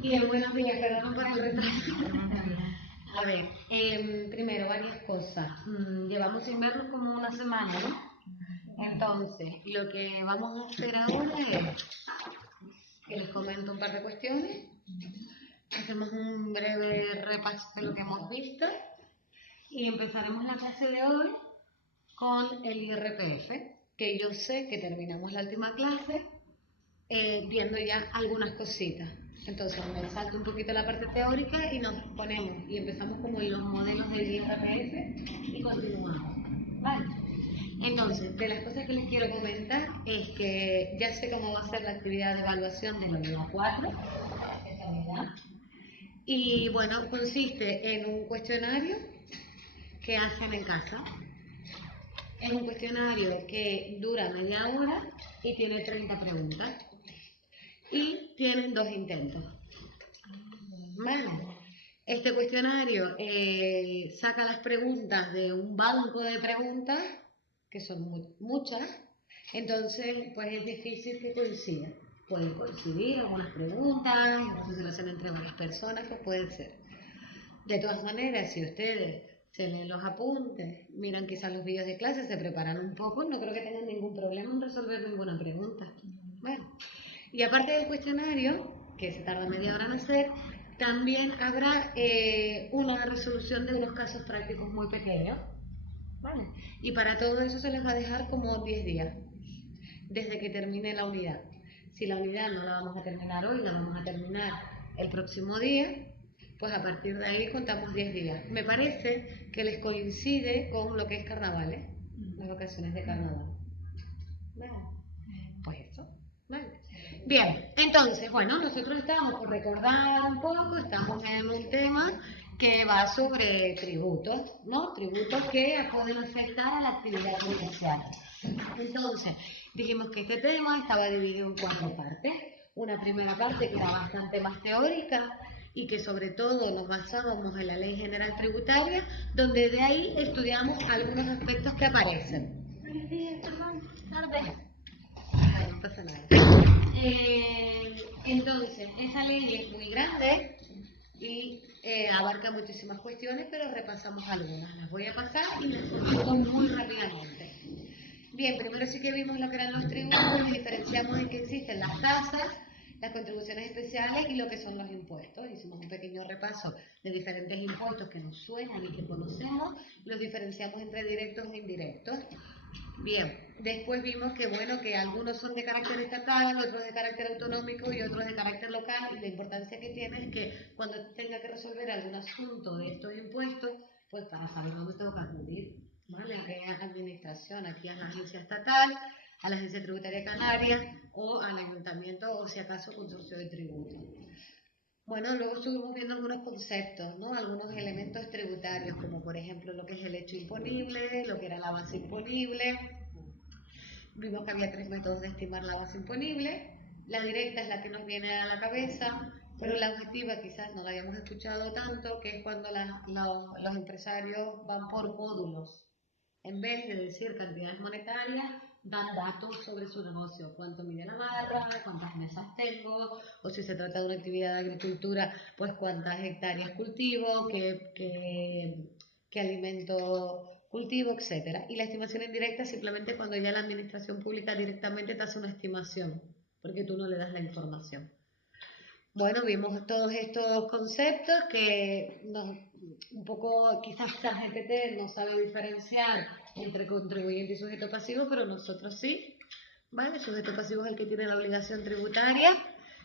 Bien, buenos días, perdón por el retraso. A ver, primero varias cosas. Llevamos sin vernos como una semana, ¿no? Entonces, lo que vamos a hacer ahora es que les comento un par de cuestiones, hacemos un breve repaso de lo que hemos visto y empezaremos la clase de hoy con el IRPF, que yo sé que terminamos la última clase viendo ya algunas cositas. Entonces me salto un poquito la parte teórica y nos ponemos y empezamos como los modelos del IRPF y continuamos. Vale. Entonces, de las cosas que les quiero comentar es que ya sé cómo va a ser la actividad de evaluación de la unidad 4. Y bueno, consiste en un cuestionario que hacen en casa. Es un cuestionario que dura media hora y tiene 30 preguntas. Y tienen 2 intentos. Vale. Este cuestionario saca las preguntas de un banco de preguntas, que son muchas, entonces pues es difícil que coincidan. Pueden coincidir algunas preguntas, si se lo hacen entre varias personas, pues puede ser. De todas maneras, si ustedes se leen los apuntes, miran quizás los vídeos de clase, se preparan un poco, no creo que tengan ningún problema en resolver ninguna pregunta. Bueno. Y aparte del cuestionario, que se tarda media hora en hacer, también habrá una resolución de unos casos prácticos muy pequeños. ¿Vale? Y para todo eso se les va a dejar como 10 días, desde que termine la unidad. Si la unidad no la vamos a terminar hoy, la vamos a terminar el próximo día, pues a partir de ahí contamos 10 días. Me parece que les coincide con lo que es carnaval, las vacaciones de carnaval. ¿Vale? Pues eso. ¿Vale? Bien, entonces, bueno, nosotros estamos por recordar un poco, estamos en un tema que va sobre tributos, ¿no? Tributos que pueden afectar a la actividad comercial. Entonces, dijimos que este tema estaba dividido en 4 partes. Una primera parte que era bastante más teórica y que sobre todo nos basábamos en la Ley General Tributaria, donde de ahí estudiamos algunos aspectos que aparecen. No pasa nada. Entonces, esa ley es muy grande y abarca muchísimas cuestiones, pero repasamos algunas. Las voy a pasar y las comento muy rápidamente. Bien, primero sí que vimos lo que eran los tributos, diferenciamos en que existen las tasas, las contribuciones especiales y lo que son los impuestos. Hicimos un pequeño repaso de diferentes impuestos que nos suenan y que conocemos, los diferenciamos entre directos e indirectos. Bien, después vimos que bueno, que algunos son de carácter estatal, otros de carácter autonómico y otros de carácter local, y la importancia que tiene es que cuando tenga que resolver algún asunto de estos impuestos, pues para saber dónde tengo que acudir, ¿vale? ¿A qué administración? Aquí a la agencia estatal, a la agencia tributaria canaria o al ayuntamiento o si acaso consorcio de tributos. Bueno, luego estuvimos viendo algunos conceptos, ¿no? Algunos elementos tributarios, como por ejemplo lo que es el hecho imponible, lo que era la base imponible. Vimos que había 3 métodos de estimar la base imponible. La directa es la que nos viene a la cabeza, pero la objetiva quizás no la habíamos escuchado tanto, que es cuando los empresarios van por módulos. En vez de decir cantidades monetarias, dan datos sobre su negocio, cuánto mide la barra, cuántas mesas tengo, o si se trata de una actividad de agricultura, pues cuántas hectáreas cultivo, qué alimento cultivo, etcétera. Y la estimación indirecta es simplemente cuando ya la administración pública directamente te hace una estimación, porque tú no le das la información. Bueno, vimos todos estos conceptos que un poco quizás ChatGPT no sabe diferenciar entre contribuyente y sujeto pasivo, pero nosotros sí, ¿vale? El sujeto pasivo es el que tiene la obligación tributaria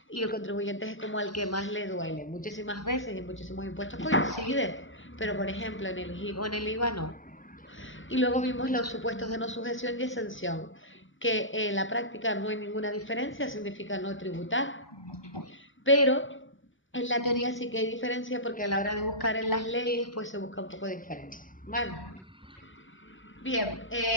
y el contribuyente es como el que más le duele. Muchísimas veces en muchísimos impuestos coincide, pero por ejemplo en el GIC o en el IVA no. Y luego vimos los supuestos de no sujeción y exención, que en la práctica no hay ninguna diferencia, significa no tributar. Pero en la teoría sí que hay diferencia porque a la hora de buscar en las leyes pues se busca un poco de diferencia. ¿Vale? Bien,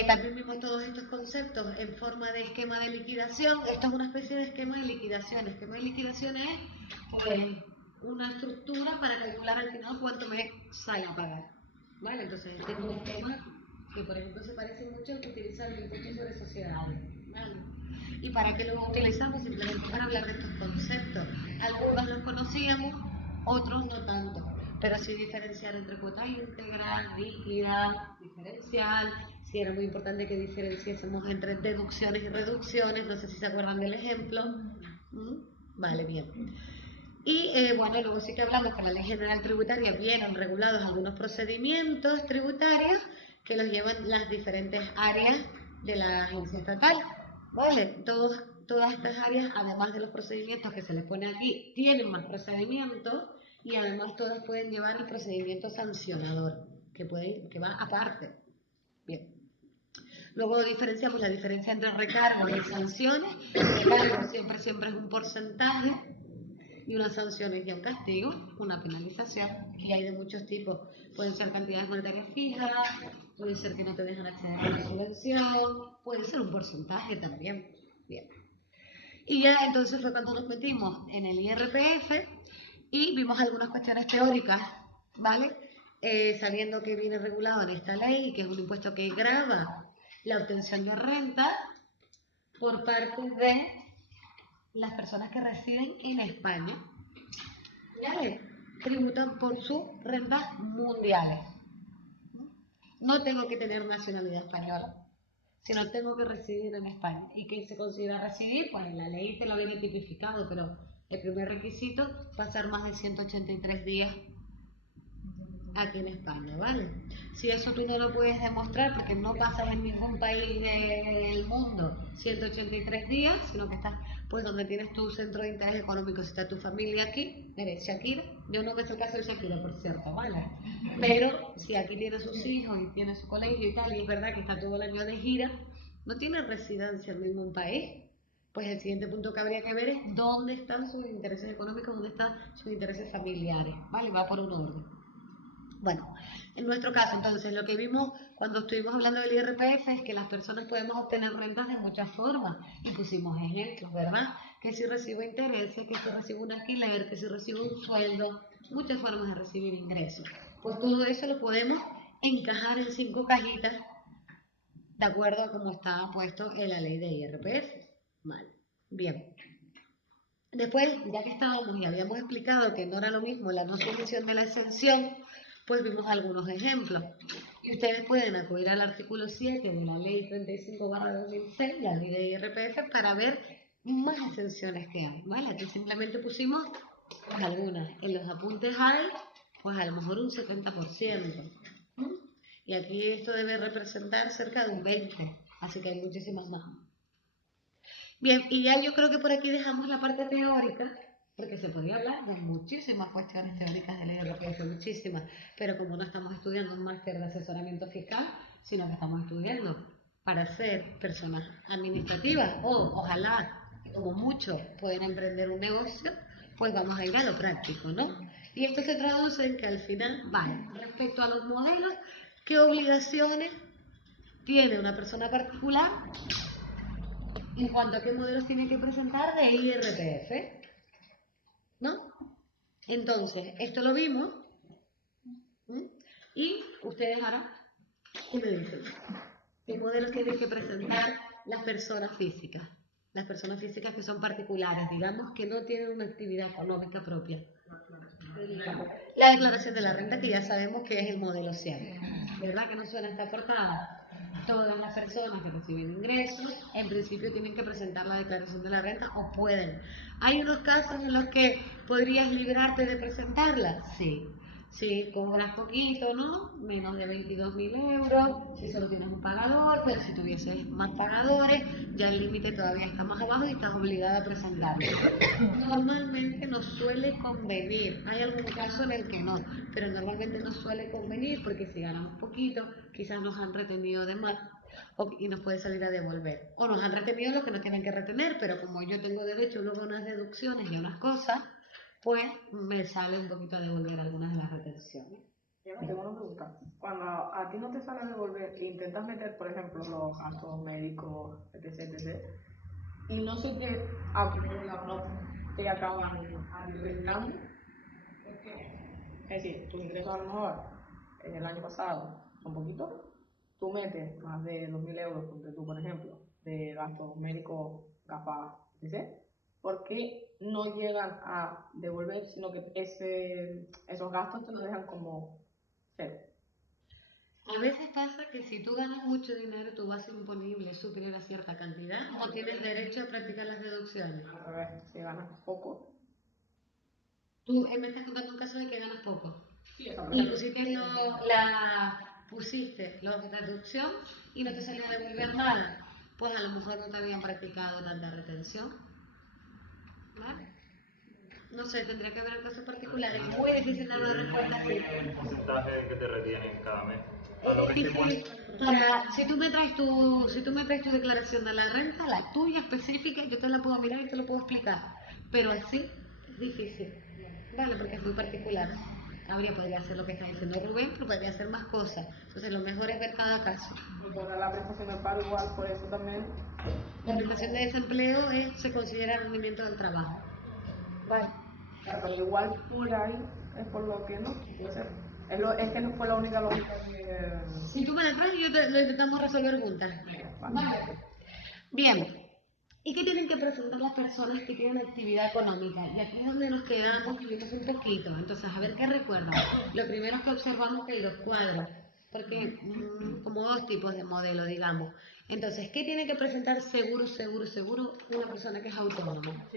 también vimos todos estos conceptos en forma de esquema de liquidación. Esto es una especie de esquema de liquidación. El esquema de liquidación es pues, una estructura para calcular al final cuánto me sale a pagar. ¿Vale? Entonces tengo un esquema que por ejemplo se parece mucho al que utiliza el impuesto sobre sociedades. ¿Vale? ¿Y para qué los utilizamos? Simplemente para hablar de estos conceptos. Algunos los conocíamos, otros no tanto. Pero sí diferenciar entre cuota integral, líquida, diferencial. Sí era muy importante que diferenciásemos entre deducciones y reducciones. No sé si se acuerdan del ejemplo. Vale, bien. Y bueno, luego sí que hablamos que en la Ley General Tributaria vienen regulados algunos procedimientos tributarios que los llevan las diferentes áreas de la agencia estatal. ¿Vale? Todas estas áreas, además de los procedimientos que se les pone aquí, tienen más procedimientos y además todas pueden llevar el procedimiento sancionador, que va aparte. Bien. Luego diferenciamos la diferencia entre recargos y sanciones. Recargos siempre es un porcentaje y una sanción es ya un castigo, una penalización, que hay de muchos tipos. Pueden ser cantidades monetarias fijas, puede ser que no te dejan acceder a la subvención, puede ser un porcentaje también. Bien. Y ya entonces fue cuando nos metimos en el IRPF y vimos algunas cuestiones teóricas, ¿vale? Sabiendo que viene regulado en esta ley y que es un impuesto que grava la obtención de renta por parte de las personas que residen en España, ¿vale? Tributan por sus rentas mundiales. No tengo que tener nacionalidad española, sino tengo que residir en España. ¿Y qué se considera residir? Pues en la ley te lo viene tipificado, pero el primer requisito, pasar más de 183 días aquí en España, ¿vale? Si eso tú no lo puedes demostrar porque no pasas en ningún país del mundo 183 días, sino que estás pues donde tienes tu centro de interés económico, si está tu familia aquí, eres Shakira, yo no me sé el caso de Shakira, por cierto, ¿vale? Pero si aquí tiene sus hijos y tiene su colegio y tal, y es verdad que está todo el año de gira, no tiene residencia en ningún país, pues el siguiente punto que habría que ver es dónde están sus intereses económicos, dónde están sus intereses familiares, ¿vale? Va por un orden. Bueno, en nuestro caso, entonces, lo que vimos cuando estuvimos hablando del IRPF es que las personas podemos obtener rentas de muchas formas. Y pusimos ejemplos, ¿verdad? Que si recibo intereses, que si recibo un alquiler, que si recibo un sueldo, muchas formas de recibir ingresos. Pues todo eso lo podemos encajar en 5 cajitas, de acuerdo a cómo está puesto en la ley de IRPF. Vale, bien. Después, ya que estábamos y habíamos explicado que no era lo mismo la no sumisión de la exención, pues vimos algunos ejemplos. Y ustedes pueden acudir al artículo 7 de la ley 35/2006, la ley de IRPF, para ver más exenciones que hay, ¿vale? Aquí simplemente pusimos pues, algunas. En los apuntes hay, pues a lo mejor un 70%. Y aquí esto debe representar cerca de un 20%, así que hay muchísimas más. Bien, y ya yo creo que por aquí dejamos la parte teórica, porque se podría hablar de muchísimas cuestiones teóricas de ley de IRPF, muchísimas, pero como no estamos estudiando un máster de asesoramiento fiscal, sino que estamos estudiando para ser personas administrativas o ojalá, como muchos, pueden emprender un negocio, pues vamos a ir a lo práctico, ¿no? Y esto se traduce en que al final, vale, respecto a los modelos, ¿qué obligaciones tiene una persona particular en cuanto a qué modelos tiene que presentar de IRPF? ¿No? Entonces, esto lo vimos. Y ustedes ahora, ¿qué me dicen? ¿Qué modelos tienen que presentar las personas físicas? Las personas físicas que son particulares, digamos que no tienen una actividad económica propia. La declaración de la renta, que ya sabemos que es el modelo SEAD. ¿Verdad que no suena esta portada? Todas las personas que reciben ingresos, en principio tienen que presentar la declaración de la renta o pueden. ¿Hay unos casos en los que podrías librarte de presentarla? Sí. Si cobras poquito, ¿no? Menos de 22.000 euros, si solo tienes un pagador, pero si tuvieses más pagadores, ya el límite todavía está más abajo y estás obligada a presentarlo. Normalmente nos suele convenir, hay algún caso en el que no, pero normalmente nos suele convenir porque si ganamos poquito, quizás nos han retenido de más y nos puede salir a devolver. O nos han retenido lo que nos tienen que retener, pero como yo tengo derecho luego a unas deducciones y a unas cosas, pues me sale un poquito a devolver algunas de las retenciones. Yo tengo una pregunta. Cuando a ti no te sale a devolver e intentas meter, por ejemplo, los gastos médicos, etc., y no sé qué acumula o no te acaban arriesgando, es decir, tus ingresos a lo mejor en el año pasado son poquitos, tú metes más de 2.000 euros, ponte tú, por ejemplo, de gastos médicos, gafas, etc., ¿por qué no llegan a devolver, sino que esos gastos te los dejan como cero? A veces pasa que si tú ganas mucho dinero, tu base imponible es superior a cierta cantidad, no tienes derecho a practicar las deducciones. Al revés, si ganas poco. Tú me estás contando un caso de que ganas poco. Sí, eso, por Y ejemplo. pusiste la deducción y no te salió a devolver nada. Pues a lo mejor no te habían practicado tanta retención. ¿Vale? No sé, tendría que ver el caso particular. Es muy difícil dar una respuesta así. El porcentaje que te retienen cada mes. Es difícil. Si tú me traes tu declaración de la renta, la tuya específica, yo te la puedo mirar y te lo puedo explicar. Pero así es difícil. Vale, porque es muy particular. Podría ser lo que está diciendo Rubén, pero podría hacer más cosas. Entonces lo mejor es ver cada caso. Y con la prestación del paro igual, por eso también. La prestación de desempleo se considera rendimiento del trabajo. Vale. Claro, pero igual por ahí es por lo que no. Entonces, es que no fue la única lógica que. Si tú me la traes, lo intentamos resolver juntas. Vale. Bien. ¿Y qué tienen que presentar las personas que tienen actividad económica? Y aquí es donde nos quedamos y vimos un poquito. Entonces, a ver qué recuerdan. Lo primero que observamos que los cuadros, porque como dos tipos de modelo, digamos. Entonces, ¿qué tiene que presentar seguro una persona que es autónoma?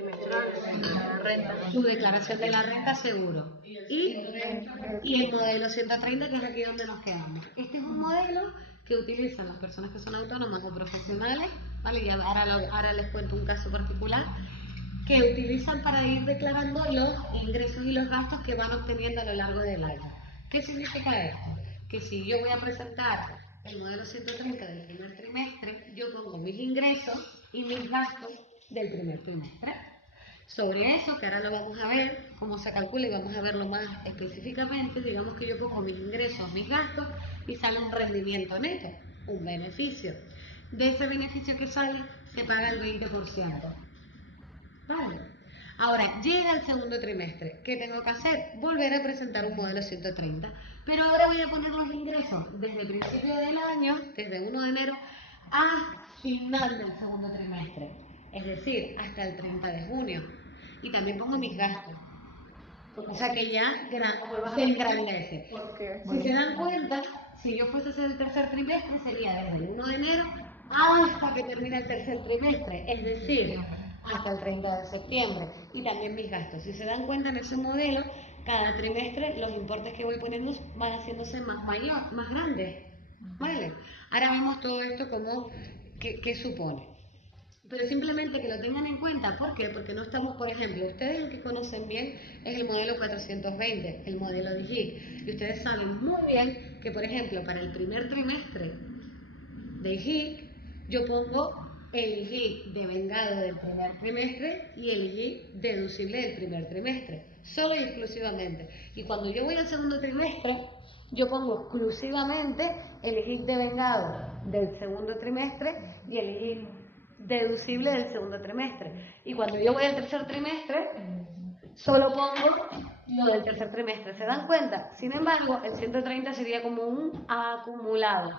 Su declaración de la renta seguro. Y el modelo 130, que es aquí donde nos quedamos. Este es un modelo que utilizan las personas que son autónomas o profesionales, ¿vale? Y ahora les cuento un caso particular, que utilizan para ir declarando los ingresos y los gastos que van obteniendo a lo largo del año. ¿Qué significa esto? Que si yo voy a presentar el modelo 130 del primer trimestre, yo pongo mis ingresos y mis gastos del primer trimestre. Sobre eso, que ahora lo vamos a ver, cómo se calcula y vamos a verlo más específicamente, digamos que yo pongo mis ingresos, mis gastos y sale un rendimiento neto, un beneficio. De ese beneficio que sale, se paga el 20%. ¿Vale? Ahora, llega el segundo trimestre. ¿Qué tengo que hacer? Volver a presentar un modelo 130. Pero ahora voy a poner los ingresos desde el principio del año, desde 1 de enero, a final del segundo trimestre. Es decir, hasta el 30 de junio. Y también pongo mis gastos. O sea que ya se engrandece. Porque Si se dan cuenta, si yo fuese a hacer el tercer trimestre, sería desde el 1 de enero hasta que termine el tercer trimestre. Es decir, hasta el 30 de septiembre. Y también mis gastos. Si se dan cuenta en ese modelo, cada trimestre los importes que voy poniendo van haciéndose más grandes. ¿Vale? Ahora vemos todo esto como qué supone. Pero simplemente que lo tengan en cuenta. ¿Por qué? Porque no estamos, por ejemplo, ustedes lo que conocen bien es el modelo 420, el modelo de IGIC. Y ustedes saben muy bien que, por ejemplo, para el primer trimestre de IGIC, yo pongo el IGIC devengado del primer trimestre y el IGIC deducible del primer trimestre, solo y exclusivamente. Y cuando yo voy al segundo trimestre, yo pongo exclusivamente el IGIC devengado del segundo trimestre y el IGIC deducible del segundo trimestre. Y cuando yo voy al tercer trimestre, solo pongo lo del tercer trimestre. ¿Se dan cuenta? Sin embargo, el 130 sería como un acumulado.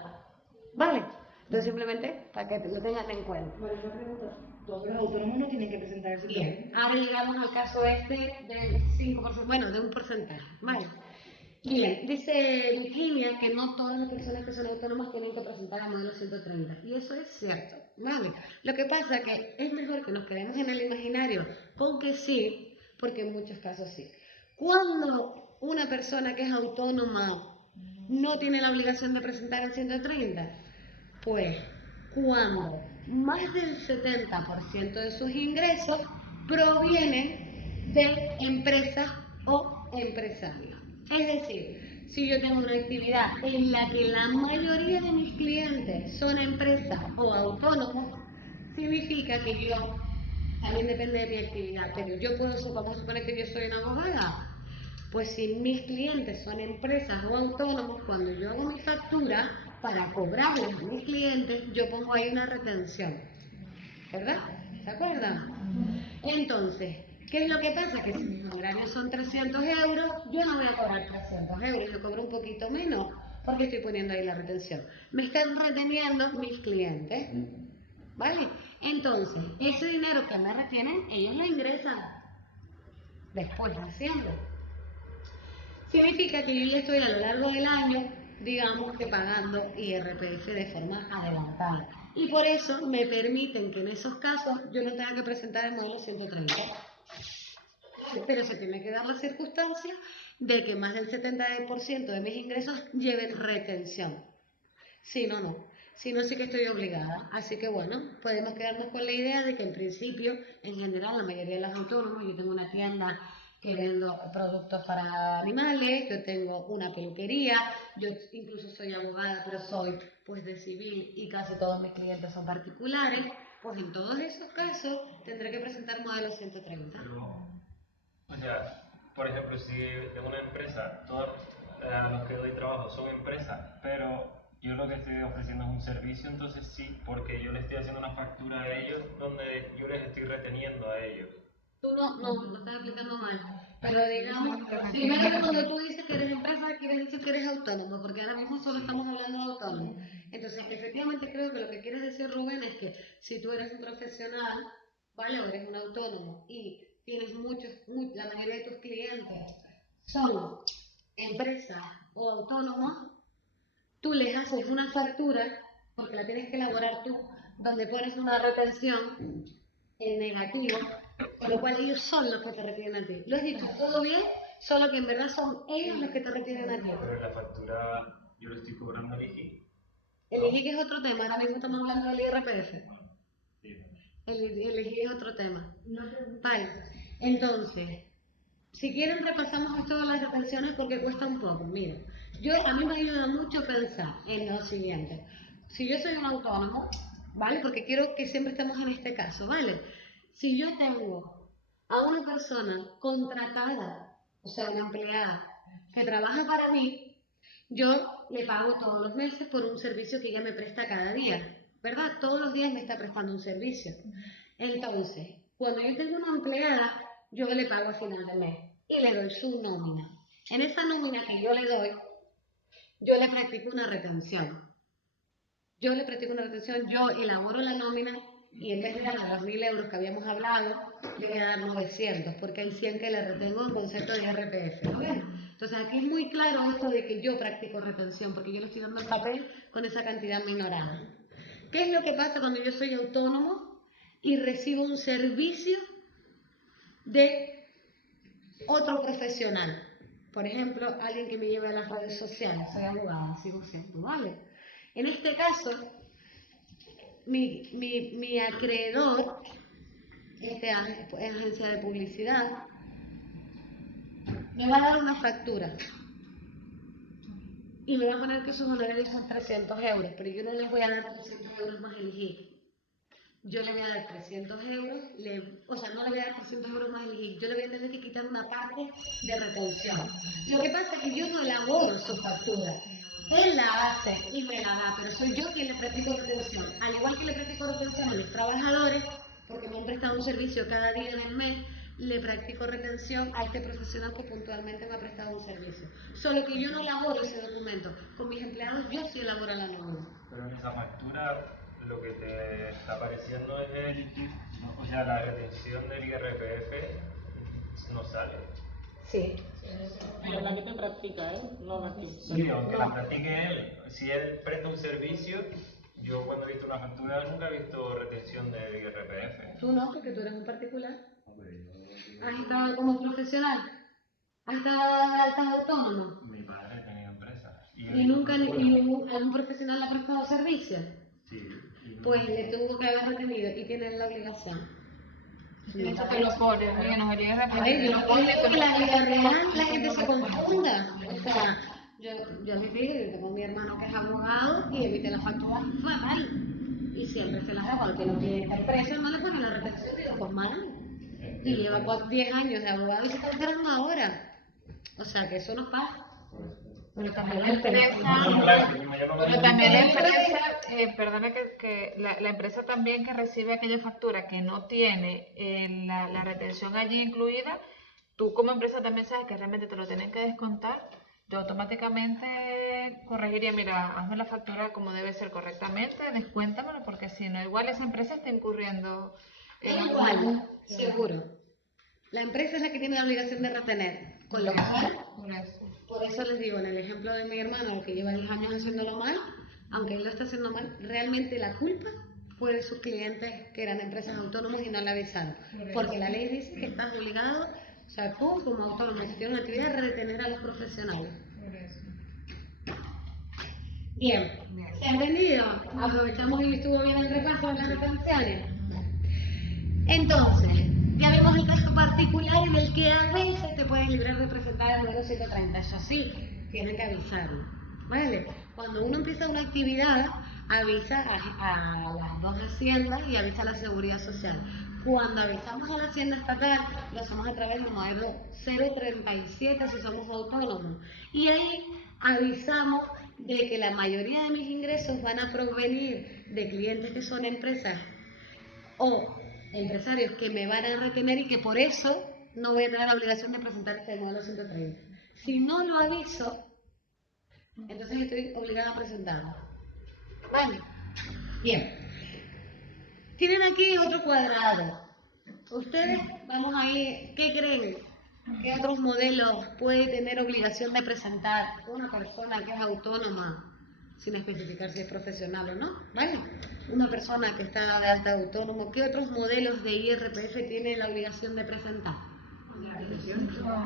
¿Vale? Entonces simplemente para que lo tengan en cuenta. Bueno, una pregunta. Todos los autónomos no tienen que presentar eso. Bien, ahora llegamos al caso este del 5%, bueno, de un porcentaje. Vale. Bien, dice Virginia que no todas las personas que son autónomas tienen que presentar el modelo 130. Y eso es cierto, ¿vale? Lo que pasa es que es mejor que nos quedemos en el imaginario con que sí, porque en muchos casos sí. Cuando una persona que es autónoma no tiene la obligación de presentar el 130, pues cuando más del 70% de sus ingresos provienen de empresas o empresarios. Es decir, si yo tengo una actividad en la que la mayoría de mis clientes son empresas o autónomos, significa que yo, también depende de mi actividad, pero yo vamos a suponer que yo soy una abogada, pues si mis clientes son empresas o autónomos, cuando yo hago mi factura, para cobrarles a mis clientes, yo pongo ahí una retención. ¿Verdad? ¿Se acuerdan? Entonces, ¿qué es lo que pasa? Que si mis honorarios son 300 euros, yo no voy a cobrar 300 euros, yo cobro un poquito menos, porque estoy poniendo ahí la retención. Me están reteniendo mis clientes. ¿vale? Entonces, ese dinero que me retienen, ellos lo ingresan después de Hacienda. Significa que yo ya estoy a lo largo del año, digamos que pagando IRPF de forma adelantada. Y por eso me permiten que en esos casos yo no tenga que presentar el módulo 130. Pero se tiene que dar la circunstancia de que más del 70% de mis ingresos lleven retención. Si no, no. Si no, sí que estoy obligada. Así que bueno, podemos quedarnos con la idea de que en principio, en general, la mayoría de los autónomos, yo tengo una tienda que vendo productos para animales, yo tengo una peluquería, yo incluso soy abogada, pero soy pues de civil y casi todos mis clientes son particulares, pues en todos esos casos tendré que presentar modelo 130. Pero, o sea, por ejemplo, si tengo una empresa, todos a los que doy trabajo son empresas, pero yo lo que estoy ofreciendo es un servicio, entonces sí, porque yo le estoy haciendo una factura a ellos donde yo les estoy reteniendo a ellos. Tú no estás explicando mal. Pero digamos, primero que cuando tú dices que eres empresa, quieres decir que eres autónomo, porque ahora mismo solo estamos hablando de autónomo. Entonces, efectivamente creo que lo que quieres decir, Rubén, es que si tú eres un profesional, ¿vale? O eres un autónomo y tienes la mayoría de tus clientes son empresas o autónomos, tú les haces una factura, porque la tienes que elaborar tú, donde pones una retención en negativo, con lo cual ellos son los que te retienen a ti. Lo has dicho todo bien, solo que en verdad son ellos los que te retienen a ti. Pero en la factura yo le estoy cobrando al IGI. El IGI es otro tema, ahora mismo estamos hablando del IRPF. El IGI es otro tema. Vale, entonces, si quieren repasamos esto de las retenciones porque cuesta un poco. Mira, a mí me ayuda mucho pensar en lo siguiente. Si yo soy un autónomo, ¿vale? Porque quiero que siempre estemos en este caso, ¿vale? Si yo tengo a una persona contratada, o sea, una empleada que trabaja para mí, yo le pago todos los meses por un servicio que ella me presta cada día, ¿verdad? Todos los días me está prestando un servicio. Entonces, cuando yo tengo una empleada, yo le pago a final de mes y le doy su nómina. En esa nómina que yo le doy, yo le practico una retención. Yo elaboro la nómina y en vez de darle los 1.000 euros que habíamos hablado, le voy a dar 900, porque hay 100 que le retengo en concepto de IRPF. ¿Vale? Entonces aquí es muy claro esto de que yo practico retención, porque yo le estoy dando el papel con esa cantidad minorada. ¿Qué es lo que pasa cuando yo soy autónomo y recibo un servicio de otro profesional? Por ejemplo, alguien que me lleve a las redes sociales, soy abogada, sigo siendo, ¿vale? En este caso, mi acreedor, agencia de publicidad, me va a dar una factura y me va a poner que sus honorarios son 300 euros, pero yo no les voy a dar 300 euros más el IGI. Yo le voy a dar 300 euros, no le voy a dar 300 euros más el IGI, yo le voy a tener que quitar una parte de retención. Lo que pasa es que yo no elaboro su factura. Él la hace y me la da, pero soy yo quien le practico retención. Al igual que le practico retención a mis trabajadores, porque me han prestado un servicio cada día del mes, le practico retención a este profesional que puntualmente me ha prestado un servicio. Solo que yo no elaboro ese documento. Con mis empleados yo sí elaboro la nómina. Pero en esa factura lo que te está apareciendo es o sea, la retención del IRPF no sale. Sí. Pero la que te practica él, no la que... Sí, aunque la practique él. Si él presta un servicio, yo cuando he visto una factura nunca he visto retención del IRPF. Tú no, porque tú eres un particular. ¿Has estado como profesional? ¿Has estado autónomo? Mi padre ha tenido empresa. ¿Y nunca algún profesional le ha prestado servicio? Sí. Pues le tuvo que haber retenido y tiene la obligación. Eso te lo pones, menos el IRPF. A ver, yo no quiero que la vida real la gente se confunda. O sea, yo les digo, yo tengo a mi hermano que es abogado y evite las facturas fatal. Y siempre se las hago al que los clientes presos no le ponen la retención y lo formal. Y lleva 10 años de abogado y se está enterando ahora. O sea, que eso nos pasa. Pero también la empresa, perdona que la empresa también que recibe aquella factura que no tiene la retención allí incluida, tú como empresa también sabes que realmente te lo tienen que descontar yo automáticamente corregiría, mira, hazme la factura como debe ser correctamente, descuéntamelo, porque si no, igual esa empresa está incurriendo en Igual, seguro. La empresa es la que tiene la obligación de retener, con lo cual, Por eso. por eso les digo, en el ejemplo de mi hermano, que lleva 10 años haciéndolo mal, aunque él lo está haciendo mal, realmente la culpa fue de sus clientes que eran empresas autónomas y no le avisaron. Porque la ley dice que estás obligado, o sea, tú como autónomo, si tienes una actividad, a retener a los profesionales. Por eso. Bien, ¿se ha entendido? Aprovechamos y estuvo bien el repaso de las retenciones. Entonces, ya vimos el caso particular en el que a veces te puedes librar de presentar el número 130. Eso sí, tienes que avisarlo. ¿Vale? Cuando uno empieza una actividad, avisa a las dos haciendas y avisa a la seguridad social. Cuando avisamos a la hacienda estatal, lo hacemos a través del modelo 037 si somos autónomos. Y ahí avisamos de que la mayoría de mis ingresos van a provenir de clientes que son empresas o empresarios que me van a retener y que por eso no voy a tener la obligación de presentar este modelo 130. Si no lo aviso, entonces estoy obligada a presentarlo. Vale. Bien. Tienen aquí otro cuadrado. Ustedes, vamos ahí, ¿qué creen? ¿Qué otros modelos puede tener obligación de presentar una persona que es autónoma, sin especificar si es profesional o no? ¿Vale? Una persona que está de alta de autónomo, ¿qué otros modelos de IRPF tiene la obligación de presentar?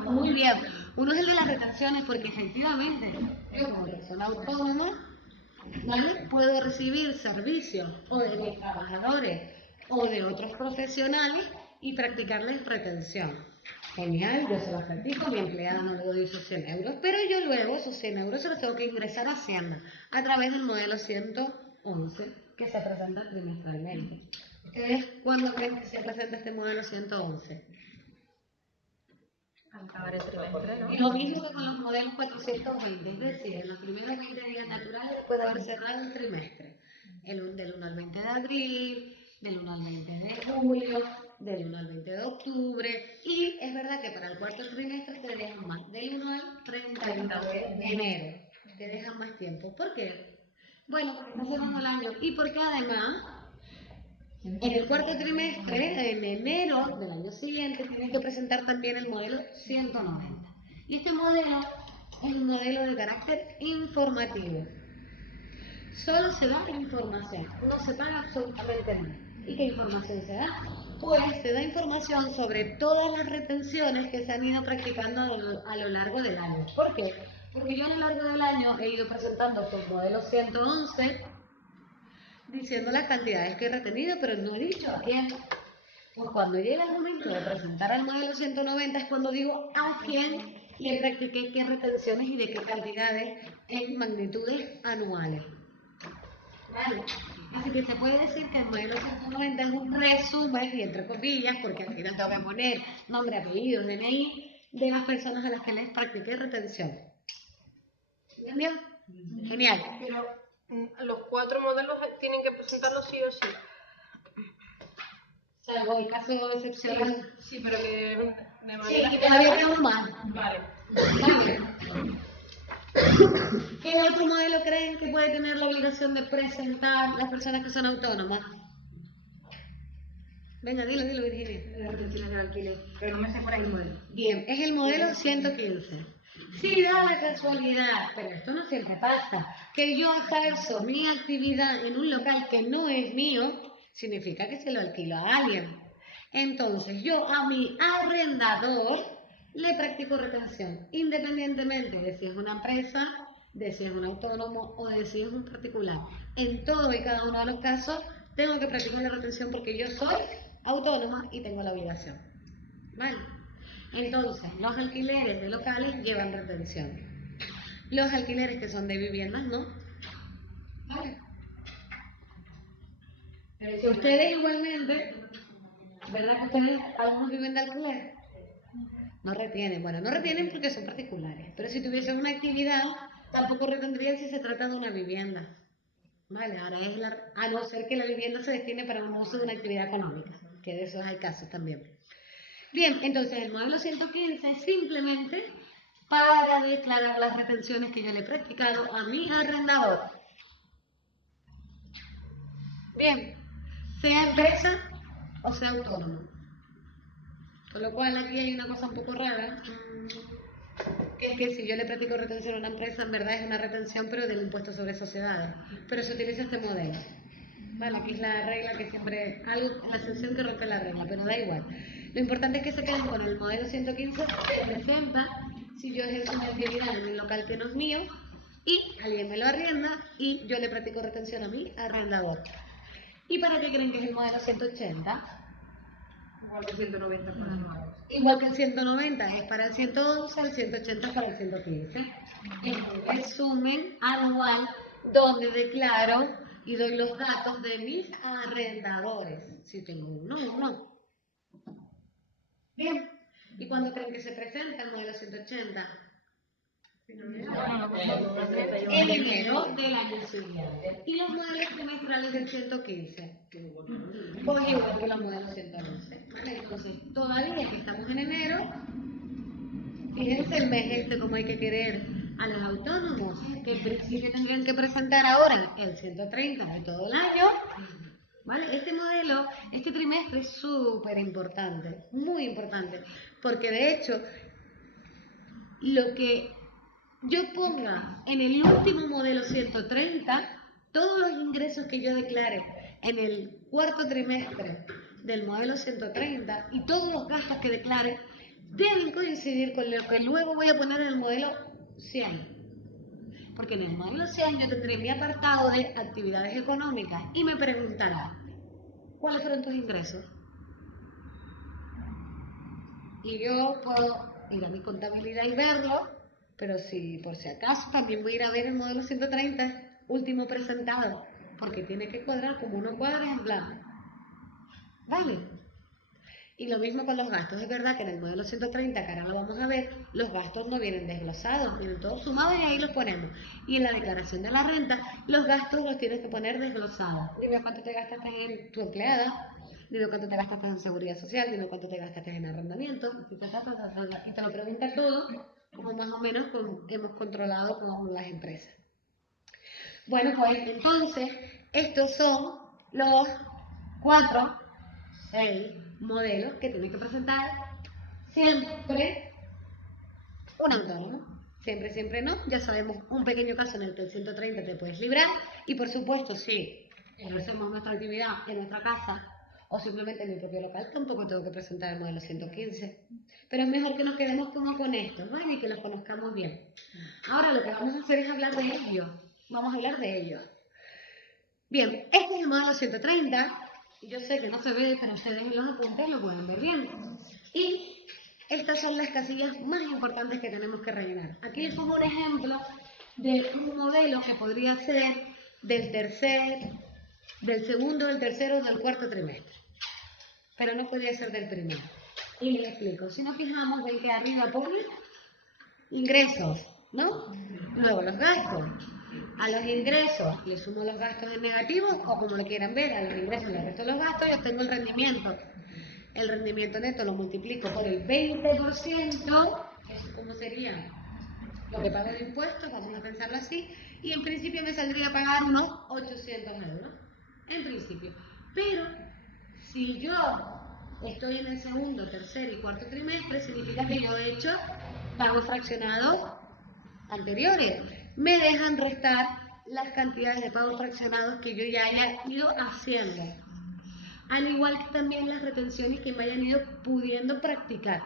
Muy bien. Uno es el de las retenciones, porque efectivamente, yo como persona autónoma, ¿vale? Puedo recibir servicios o de mis trabajadores o de otros profesionales y practicarles retención. Genial, yo se los practico, mi empleada no le doy esos 100 euros, pero yo luego esos 100 euros se los tengo que ingresar a Hacienda a través del modelo 111 que se presenta trimestralmente. ¿Ustedes cuándo creen que se presenta este modelo 111? Al acabar el trimestre, ¿no? Lo mismo que con los modelos 420, es decir, en los primeros 20 días naturales después de haber cerrado el trimestre, del 1 al 20 de abril, del 1 al 20 de julio, del 1 al 20 de octubre, y es verdad que para el cuarto trimestre te dejan más, del 1 al 31 de enero, te dejan más tiempo. ¿Por qué? Bueno, porque está cerrando el año y porque además en el cuarto trimestre, en enero del año siguiente, tienes que presentar también el modelo 190. Y este modelo es un modelo de carácter informativo. Solo se da información, no se paga absolutamente nada. ¿Y qué información se da? Pues se da información sobre todas las retenciones que se han ido practicando a lo largo del año. ¿Por qué? Porque yo a lo largo del año he ido presentando con modelo 111 diciendo las cantidades que he retenido, pero no he dicho a quién. Pues cuando llega el momento de presentar el modelo 190 es cuando digo a quién le practiqué qué retenciones y de qué cantidades en magnitudes anuales. ¿Vale? Así que se puede decir que el modelo 190 es un resumen, y entre comillas, porque al final tengo que poner nombre, apellido, DNI, de las personas a las que les practiqué retención. ¿Bien, bien? Genial. Pero los 4 modelos tienen que presentarlo sí o sí. Salvo el caso excepcional. Sí, pero que de Sí, manera... y todavía tengo más. Vale. Vale. ¿Qué otro modelo creen que puede tener la obligación de presentar las personas que son autónomas? Venga, dilo, Virginia. Las retenciones del alquiler, pero no me sé por ahí el modelo. Bien, es el modelo 115. Si da la casualidad, pero esto no siempre pasa, que yo ejerzo mi actividad en un local que no es mío, significa que se lo alquilo a alguien. Entonces yo a mi arrendador le practico retención, independientemente de si es una empresa, de si es un autónomo o de si es un particular. En todo y cada uno de los casos tengo que practicar la retención porque yo soy autónoma y tengo la obligación. ¿Vale? Entonces, los alquileres de locales llevan retención. Los alquileres que son de viviendas, ¿no? ¿Vale? Ustedes igualmente, ¿verdad que ustedes algunos viven de alquiler? No retienen. Bueno, no retienen porque son particulares. Pero si tuviesen una actividad, tampoco retendrían si se trata de una vivienda. Vale, ahora es a no ser que la vivienda se destine para un uso de una actividad económica, que de esos hay casos también. Bien, entonces el modelo 115 simplemente para declarar las retenciones que yo le he practicado a mi arrendador. Bien, sea empresa o sea autónomo. Con lo cual aquí hay una cosa un poco rara, que es que si yo le practico retención a una empresa, en verdad es una retención pero del impuesto sobre sociedades. Pero se utiliza este modelo. Vale, que es la regla que siempre, la excepción que rompe la regla, pero da igual. Lo importante es que se queden con el modelo 115, que presenta si yo ejerzo una actividad en un local que no es mío y alguien me lo arrienda y yo le practico retención a mi arrendador. ¿Y para qué creen que es el modelo 180? Igual que 190 para anuales. Igual que el 190 es para el 111, el 180 es para el 115. Es un resumen anual donde declaro y doy los datos de mis arrendadores. Si tengo uno, uno. Bien. ¿Y cuándo creen que se presenta el modelo 180? En enero del año siguiente. ¿Y los modelos trimestrales del 115? Pues igual que los modelos 111. ¿Vale? Entonces, todavía que estamos en enero, fíjense el mes este como hay que querer a los autónomos, que en principio tendrían que presentar ahora el 130 de todo el año. ¿Vale? Este modelo, este trimestre es súper importante, muy importante, porque de hecho, lo que yo ponga en el último modelo 130, todos los ingresos que yo declare en el cuarto trimestre del modelo 130 y todos los gastos que declare deben coincidir con lo que luego voy a poner en el modelo 100. Porque en el modelo 100 yo tendré mi apartado de actividades económicas y me preguntará, ¿cuáles fueron tus ingresos? Y yo puedo ir a mi contabilidad y verlo, pero si por si acaso también voy a ir a ver el modelo 130, último presentado, porque tiene que cuadrar como uno cuadra en blanco. ¿Vale? Y lo mismo con los gastos. Es verdad que en el modelo 130, que ahora lo vamos a ver, los gastos no vienen desglosados, vienen todos sumados y ahí los ponemos. Y en la declaración de la renta, los gastos los tienes que poner desglosados. Dime cuánto te gastaste en tu empleada, dime cuánto te gastaste en seguridad social, dime cuánto te gastaste en arrendamiento, y te lo pregunta todo, como más o menos hemos controlado con las empresas. Bueno, pues entonces, estos son los 6 modelos que tiene que presentar siempre un autónomo. Siempre, siempre no. Ya sabemos un pequeño caso en el que el 130 te puedes librar. Y por supuesto, si ejercemos nuestra actividad en nuestra casa o simplemente en mi propio local, tampoco tengo que presentar el modelo 115. Pero es mejor que nos quedemos como con esto, ¿vale? Y que los conozcamos bien. Ahora lo que vamos a hacer es hablar de ellos. Vamos a hablar de ellos. Bien, este es el modelo 130. Yo sé que no se ve, pero ustedes en los apuntes lo pueden ver bien. Y estas son las casillas más importantes que tenemos que rellenar. Aquí les pongo un ejemplo de un modelo que podría ser del segundo, del tercero o del cuarto trimestre. Pero no podría ser del primero. Y les explico. Si nos fijamos, ven que arriba pone ingresos, ¿no? Luego los gastos. A los ingresos le sumo los gastos en negativo, o como lo quieran ver, a los ingresos le resto los gastos y obtengo el rendimiento. El rendimiento neto lo multiplico por el 20%, eso como sería lo que pago de impuestos, vamos a pensarlo así, y en principio me saldría a pagar unos 800 euros, en principio. Pero si yo estoy en el segundo, tercer y cuarto trimestre, significa que yo he hecho pagos fraccionados anteriores. Me dejan restar las cantidades de pagos fraccionados que yo ya haya ido haciendo. Al igual que también las retenciones que me hayan ido pudiendo practicar.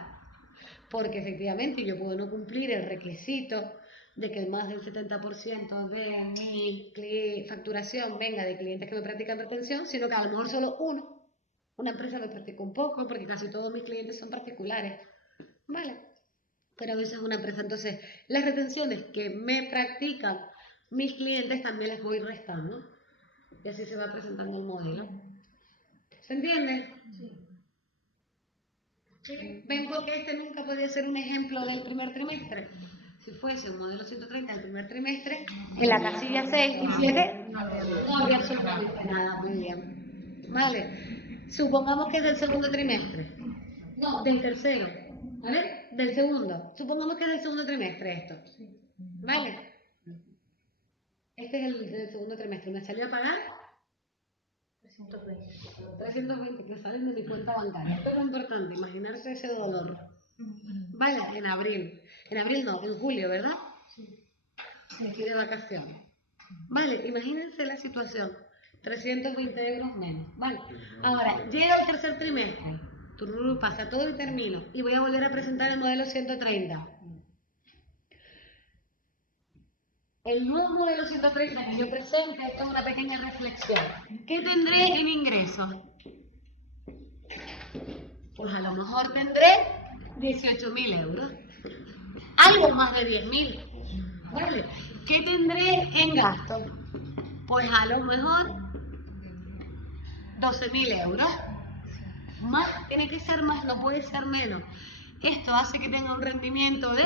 Porque efectivamente yo puedo no cumplir el requisito de que más del 70% de mi facturación venga de clientes que me practican retención, sino que a lo mejor solo una empresa me practica un poco, porque casi todos mis clientes son particulares. ¿Vale? Pero a veces una empresa, entonces las retenciones que me practican mis clientes también les voy restando y así se va presentando el modelo. ¿Se entiende? Sí. ¿Ven por qué este nunca podía ser un ejemplo del primer trimestre? Si fuese un modelo 130 del primer trimestre, en la casilla 6 y 7 no habría absolutamente nada. Muy bien. Vale. Supongamos que es del segundo trimestre. No, del tercero. ¿Vale? del segundo. Supongamos que es del segundo trimestre esto. ¿Vale? Este es el del segundo trimestre. Me salió a pagar 320 que salen de mi cuenta bancaria. Esto es lo importante, imaginarse ese dolor. Vale, en abril. En abril no, en julio, ¿verdad? Me fui de vacaciones. Vale, imagínense la situación. 320 euros menos. Vale. Ahora, llega el tercer trimestre. Pasa todo y termino. Y voy a volver a presentar el modelo 130. El nuevo modelo 130 que yo presento es una pequeña reflexión. ¿Qué tendré en ingresos? Pues a lo mejor tendré 18.000 euros. Algo más de 10.000. ¿Vale? ¿Qué tendré en gastos? Pues a lo mejor 12.000 euros. Más, tiene que ser más, no puede ser menos. Esto hace que tenga un rendimiento de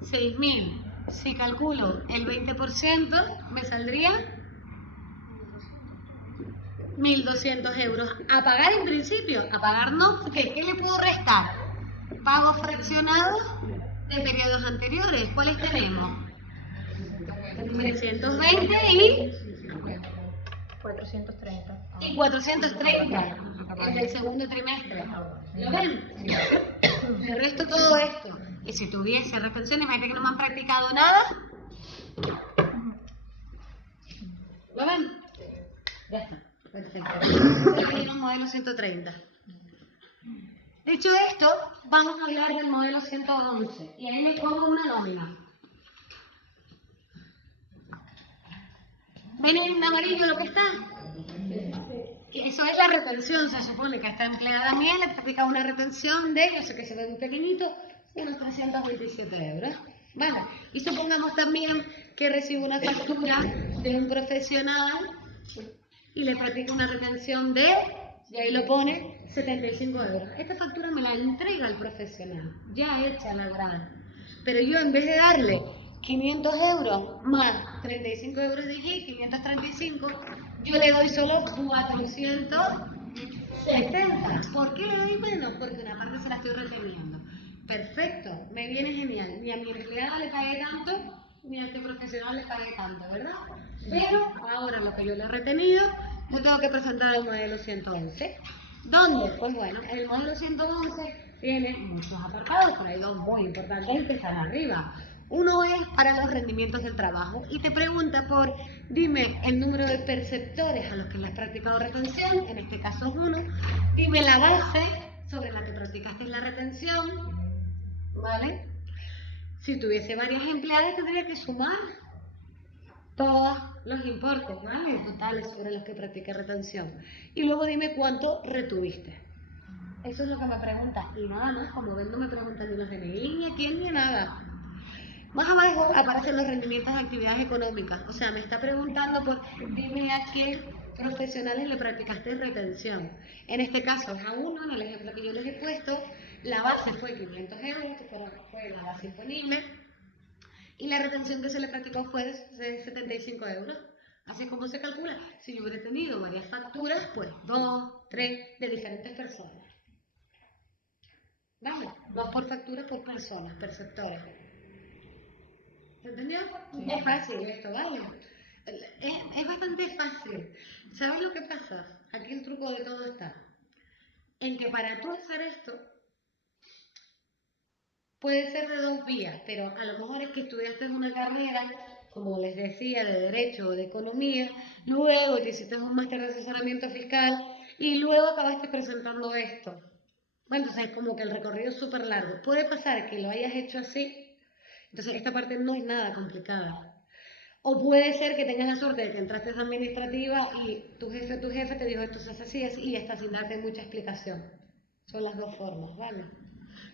6.000. Si calculo el 20%, me saldría 1.200 euros. A pagar en principio, a pagar no, porque ¿qué le puedo restar? Pagos fraccionados de periodos anteriores. ¿Cuáles tenemos? 320 y 430. y 430 es del segundo trimestre. ¿Lo ven? El resto todo esto. Y si tuviese retenciones, imagínate que no me han practicado nada. ¿Lo ven? Ya está. Perfecto. Este es el modelo 130. Dicho esto, vamos a hablar del modelo 111. Y ahí me pongo una nómina. ¿Ven en amarillo lo que está? Eso es la retención, se supone que a esta empleada mía le practica una retención de, no sé qué se ve muy pequeñito, unos 327 euros. Vale, y supongamos también que recibo una factura de un profesional y le practica una retención de, y ahí lo pone, 75 euros. Esta factura me la entrega el profesional, ya hecha, elaborada. Pero yo en vez de darle 500 euros más 35 euros de IGI, 535, yo le doy solo 460. ¿Por qué le doy menos? Porque una parte se la estoy reteniendo. Perfecto, me viene genial. Ni a mi empleada le pagué tanto, ni a este profesional le pagué tanto, ¿verdad? Pero ahora lo que yo le he retenido, yo tengo que presentar el modelo 111. ¿Dónde? Pues bueno, el modelo 111 tiene muchos apartados, pero hay dos muy importantes que están arriba. Uno es para los rendimientos del trabajo y te pregunta por, dime el número de perceptores a los que le has practicado retención, en este caso es uno, dime la base sobre la que practicaste la retención, ¿vale? Si tuviese varias empleadas tendría que sumar todos los importes, ¿vale? Totales sobre los que practiqué retención. Y luego dime cuánto retuviste. Eso es lo que me pregunta. Y nada más, como ven, no me preguntan ni los DNI, ni a quién, ni nada. Más abajo aparecen los rendimientos de actividades económicas. O sea, me está preguntando por dime a qué profesionales le practicaste retención. En este caso es a uno, en el ejemplo que yo les he puesto, la base fue 500 euros, que fue la base imponible, y la retención que se le practicó fue de 75 euros. Así es como se calcula. Si yo hubiera tenido varias facturas, pues 2, 3 de diferentes personas. ¿Vale? 2 por factura por personas, perceptores. ¿Se entendió? Sí. Es fácil esto, ¿vale? Es bastante fácil. ¿Sabes lo que pasa? Aquí el truco de todo está en que para tú hacer esto puede ser de dos vías, pero a lo mejor es que estudiaste una carrera, como les decía, de Derecho o de Economía, luego te hiciste un máster de asesoramiento fiscal y luego acabaste presentando esto. Bueno, entonces es como que el recorrido es súper largo. Puede pasar que lo hayas hecho así. Entonces, esta parte no es nada complicada. O puede ser que tengas la suerte de que entraste a administrativa y tu jefe te dijo esto se hace así y ya está sin darte mucha explicación. Son las dos formas, ¿vale?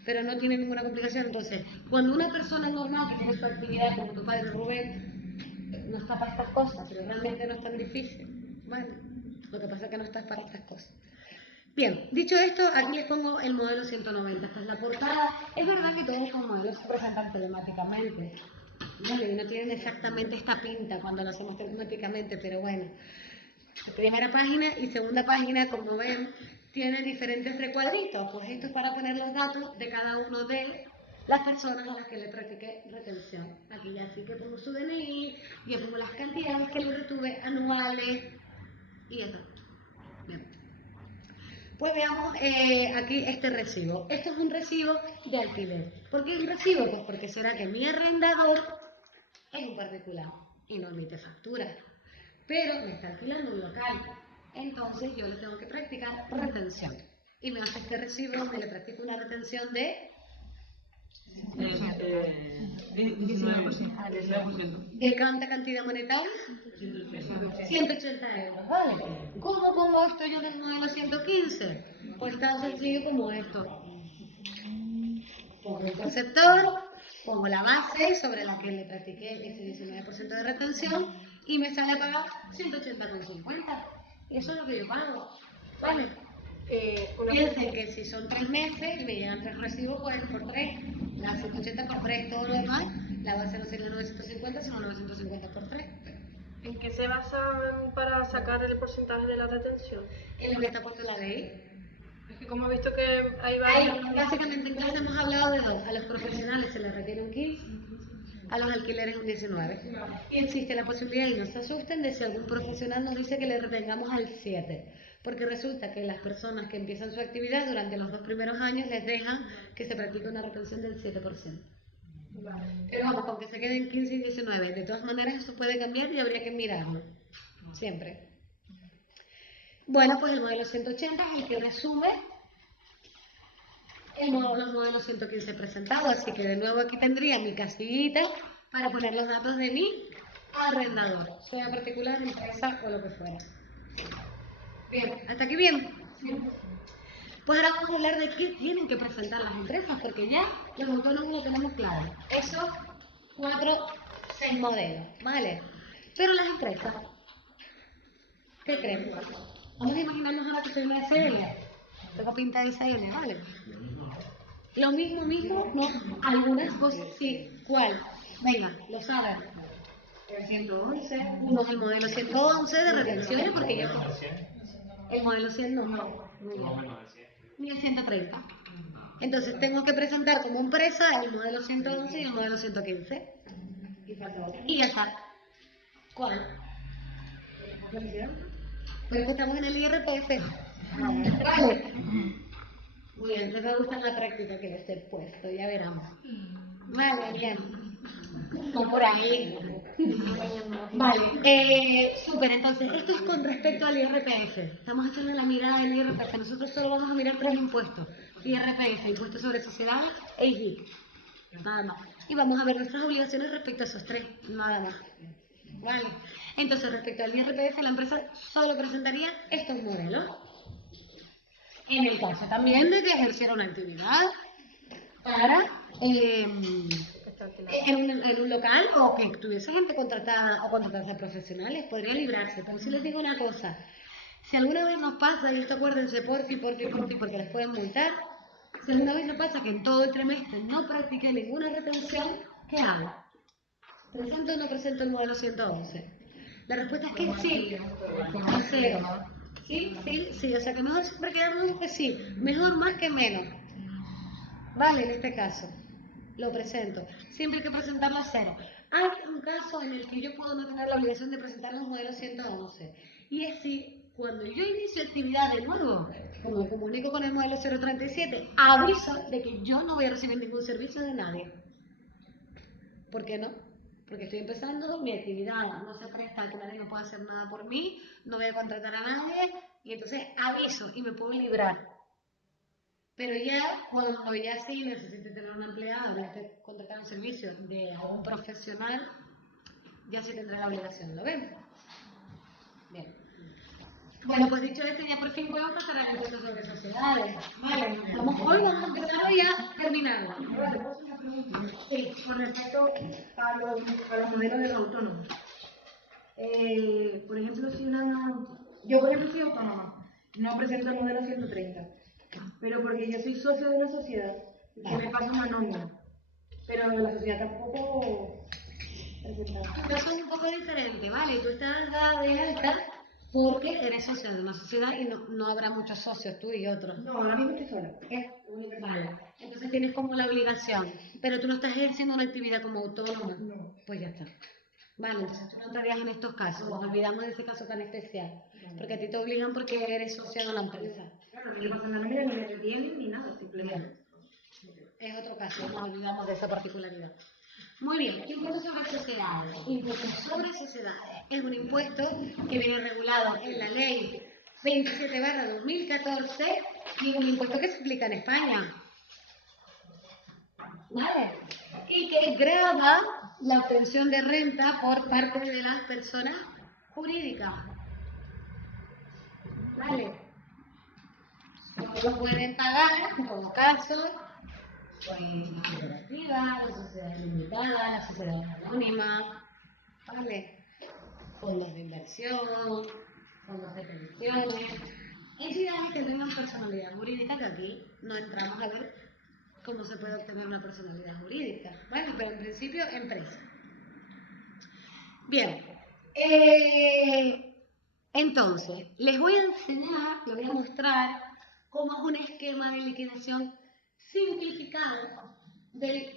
Pero no tiene ninguna complicación. Entonces, cuando una persona normal que tiene su actividad, como tu padre Rubén, no está para estas cosas, pero realmente no es tan difícil, ¿vale? Lo que pasa es que no estás para estas cosas. Bien, dicho esto, aquí les pongo el modelo 190. Esta es la portada. Es verdad que todos estos modelos se presentan telemáticamente. Vale, no tienen exactamente esta pinta cuando lo hacemos telemáticamente, pero bueno. Primera página y segunda página, como ven, tiene diferentes recuadritos. Pues esto es para poner los datos de cada uno de las personas a las que le practiqué retención. Aquí ya sí que pongo su DNI, y pongo las cantidades que le retuve anuales y ya está. Bien. Pues veamos aquí este recibo. Esto es un recibo de alquiler. ¿Por qué es un recibo? Pues porque será que mi arrendador es un particular y no emite factura, pero me está alquilando un local. Entonces yo le tengo que practicar retención. Y me hace este recibo donde le practico una retención de 19%. ¿de cuánta cantidad monetaria? 180 euros, ¿vale? ¿Cómo pongo esto yo en el modelo 115? Pues tan sencillo como esto. Pongo el perceptor, pongo la base sobre la que le practiqué ese 19% de retención y me sale a pagar 180,50. Eso es lo que yo pago, ¿vale? Piensen que si son 3 meses y me llegan 3 recibos, pues por 3, las 180 por 3, todo lo demás, la base no sería 950, sino 950 por 3. ¿En qué se basan para sacar el porcentaje de la retención? En lo que está puesto en la ley. Es que como he visto que hay Ahí, varios... básicamente en clase hemos hablado de dos. A los profesionales se les requiere un 15, a los alquileres un 19. Y existe la posibilidad, y no se asusten, de si algún profesional nos dice que le retengamos al 7. Porque resulta que las personas que empiezan su actividad durante los 2 primeros años les dejan que se practique una retención del 7%. Pero vamos, aunque se queden 15 y 19, de todas maneras eso puede cambiar y habría que mirarlo. Siempre. Bueno, pues el modelo 180 es el que resume los modelos 115 presentados, así que de nuevo aquí tendría mi casillita para poner los datos de mi arrendador, sea particular, empresa o lo que fuera. Bien, ¿hasta aquí bien? Pues ahora vamos a hablar de qué tienen que presentar las empresas, porque ya los autónomos lo tenemos claro. Esos 6 modelos, ¿vale? Pero las empresas, ¿qué creen? Vamos a imaginarnos ahora que soy una SL. Tengo pinta de SL, ¿vale? Lo mismo, no. Algunas cosas sí. ¿Cuál? Venga, lo saben. El 111. No, el modelo 111 de retenciones, porque ya... El modelo 100 no. Ni el 130. Entonces tengo que presentar como empresa el modelo 111 y el modelo 115. Y ya está. ¿Cuál? Pero que estamos en el IRPF. Vale. Muy bien, les va a gustar la práctica que les he puesto, ya verán. Vale, bien. O por ahí. Vale, súper, entonces, esto es con respecto al IRPF. Estamos haciendo la mirada del IRPF. Nosotros solo vamos a mirar 3 impuestos. IRPF, impuesto sobre sociedades e IGI. Nada más. Y vamos a ver nuestras obligaciones respecto a esos 3, nada más. Vale. Entonces, respecto al IRPF, la empresa solo presentaría estos modelos. En el caso también de que ejerciera una actividad para en un local o que tuviese gente contratada o contratadas profesionales, podría librarse. Pero si les digo una cosa, si alguna vez nos pasa, y esto acuérdense porfi, porque les pueden multar, si alguna vez nos pasa que en todo el trimestre no practiqué ninguna retención, ¿qué hago? ¿Presento o no presento el modelo 111? La respuesta es que sí, con 0. Sí, o sea que mejor siempre quedarnos que sí, mejor más que menos. Vale, en este caso, lo presento. Siempre hay que presentarlo a 0. Hay un caso en el que yo puedo no tener la obligación de presentar los modelos 111. Y es si, cuando yo inicio actividad de nuevo, como me comunico con el modelo 037, aviso de que yo no voy a recibir ningún servicio de nadie. ¿Por qué no? Porque estoy empezando mi actividad, no se presta, que nadie no puede hacer nada por mí, no voy a contratar a nadie, y entonces aviso y me puedo librar. Pero ya, cuando ya sí necesite tener una empleada, voy a contratar un servicio de algún profesional, ya sí tendré la obligación, ¿lo ven? Bien. Bueno, pues dicho esto, ya por fin podemos pasar al impuesto sobre sociedades. Vale, hoy vamos a empezar y a terminarlo. Sí, con respecto a los modelos de los autónomos. Por ejemplo, yo por ejemplo soy autónoma, no presento el modelo 130, pero porque yo soy socio de una sociedad que me pasa una nómina, pero la sociedad tampoco presenta. Pero son un poco diferentes, ¿vale? Tú estás dada de alta porque eres socio de una sociedad y no habrá muchos socios, tú y otros. No, ahora mismo estoy sola. Vale, entonces tienes como la obligación, pero tú no estás ejerciendo una actividad como autónoma. No. Pues ya está. Vale, entonces tú no entrarías en estos casos, nos olvidamos de ese caso tan especial, porque a ti te obligan porque eres socio de la empresa. Claro, no le pasa nada, mira, ni me retienen ni nada, simplemente. Es otro caso, nos olvidamos de esa particularidad. Muy bien, impuesto sobre sociedades. Impuesto sobre sociedades es un impuesto que viene regulado en la ley 27/2014 y un impuesto que se aplica en España. ¿Vale? Y que grava la obtención de renta por parte de las personas jurídicas. ¿Vale? Solo pueden pagar, en todo caso, pues la cooperativa, la sociedad limitada, la sociedad anónima, ¿vale? Fondos de inversión, fondos de pensiones, entidades que tengan personalidad jurídica, que aquí no entramos a ver cómo se puede obtener una personalidad jurídica. Bueno, pero en principio, empresa. Bien, entonces, les voy a enseñar, les voy a mostrar cómo es un esquema de liquidación simplificado del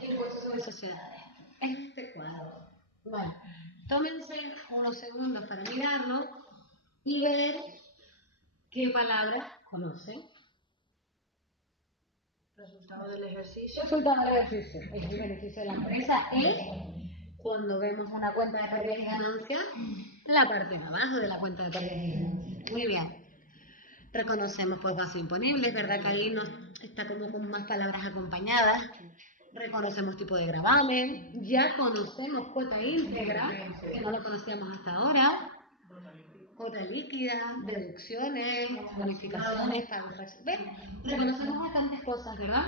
impuesto sobre sociedades. Es este cuadro. Bueno, tómense unos segundos para mirarlo y ver qué palabras conocen. Resultado del ejercicio. Resultado del ejercicio. El beneficio de la empresa es cuando vemos una cuenta de pérdidas y ganancias, la parte de abajo de la cuenta de pérdidas y ganancias. Muy bien. Reconocemos pues base imponible, es verdad que ahí nos está como con más palabras acompañadas. Reconocemos tipo de gravamen, ya conocemos cuota íntegra, que no lo conocíamos hasta ahora, cuota líquida, deducciones, bonificaciones, pagos. ¿Ven? Reconocemos bastantes cosas, ¿verdad?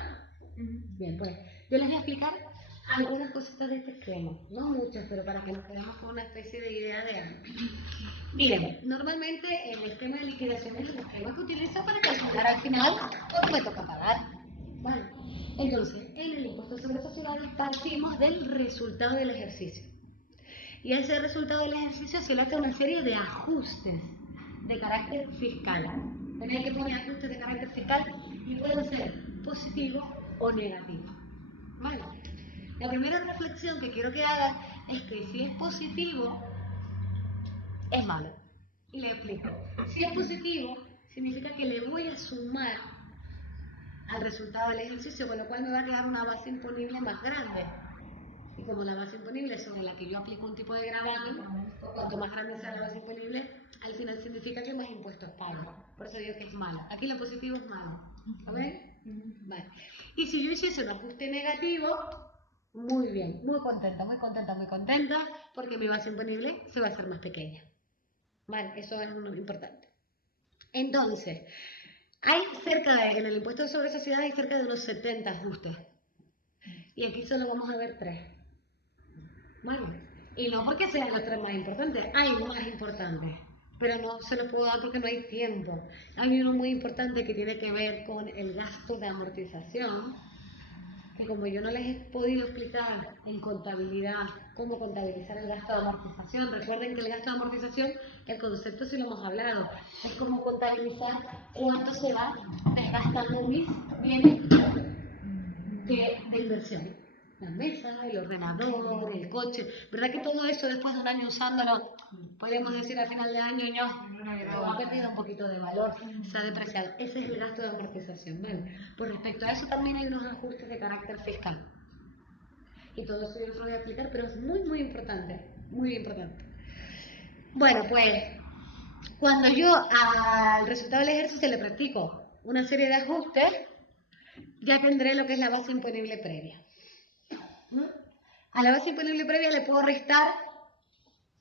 Bien, pues yo les voy a explicar algunas cositas de este esquema, no muchas, pero para que nos quedemos con una especie de idea de algo. Miren, normalmente el esquema de liquidación es el esquema que utiliza para calcular al final cuánto me toca pagar. Vale. Entonces, en el impuesto sobre sociedades partimos del resultado del ejercicio. Y a ese resultado del ejercicio se le hace una serie de ajustes de carácter fiscal. Tenéis que poner ajustes de carácter fiscal y pueden ser positivos o negativos. Vale. La primera reflexión que quiero que hagan es que si es positivo, es malo. Y le explico. Si es positivo, significa que le voy a sumar al resultado del ejercicio, con lo cual me va a quedar una base imponible más grande. Y como la base imponible sobre la que yo aplico un tipo de gravamen, cuanto más grande sea la base imponible, al final significa que más impuestos pago. Por eso digo que es malo. Aquí lo positivo es malo. ¿A ver? Vale. Y si yo hiciese un ajuste negativo, muy bien, muy contenta, muy contenta, muy contenta, porque mi base imponible se va a hacer más pequeña. Vale, eso es muy importante. Entonces, en el impuesto sobre sociedades hay cerca de unos 70 ajustes. Y aquí solo vamos a ver 3. Vale. Y no porque sean los 3 más importantes, hay más importantes. Pero no se los puedo dar porque no hay tiempo. Hay uno muy importante que tiene que ver con el gasto de amortización, que como yo no les he podido explicar en contabilidad cómo contabilizar el gasto de amortización, recuerden que el gasto de amortización, el concepto sí lo hemos hablado, es como contabilizar cuánto se va desgastando mis bienes de inversión. La mesa, el ordenador, el coche, ¿verdad que todo eso después de un año usándolo, podemos decir al final de año, no, ha perdido un poquito de valor, se ha depreciado? Ese es el gasto de amortización, ¿vale? Por respecto a eso también hay unos ajustes de carácter fiscal. Y todo eso yo os lo voy a explicar, pero es muy, muy importante, muy importante. Bueno, pues, cuando yo al resultado del ejercicio le practico una serie de ajustes, ya tendré lo que es la base imponible previa. A la base imponible previa le puedo restar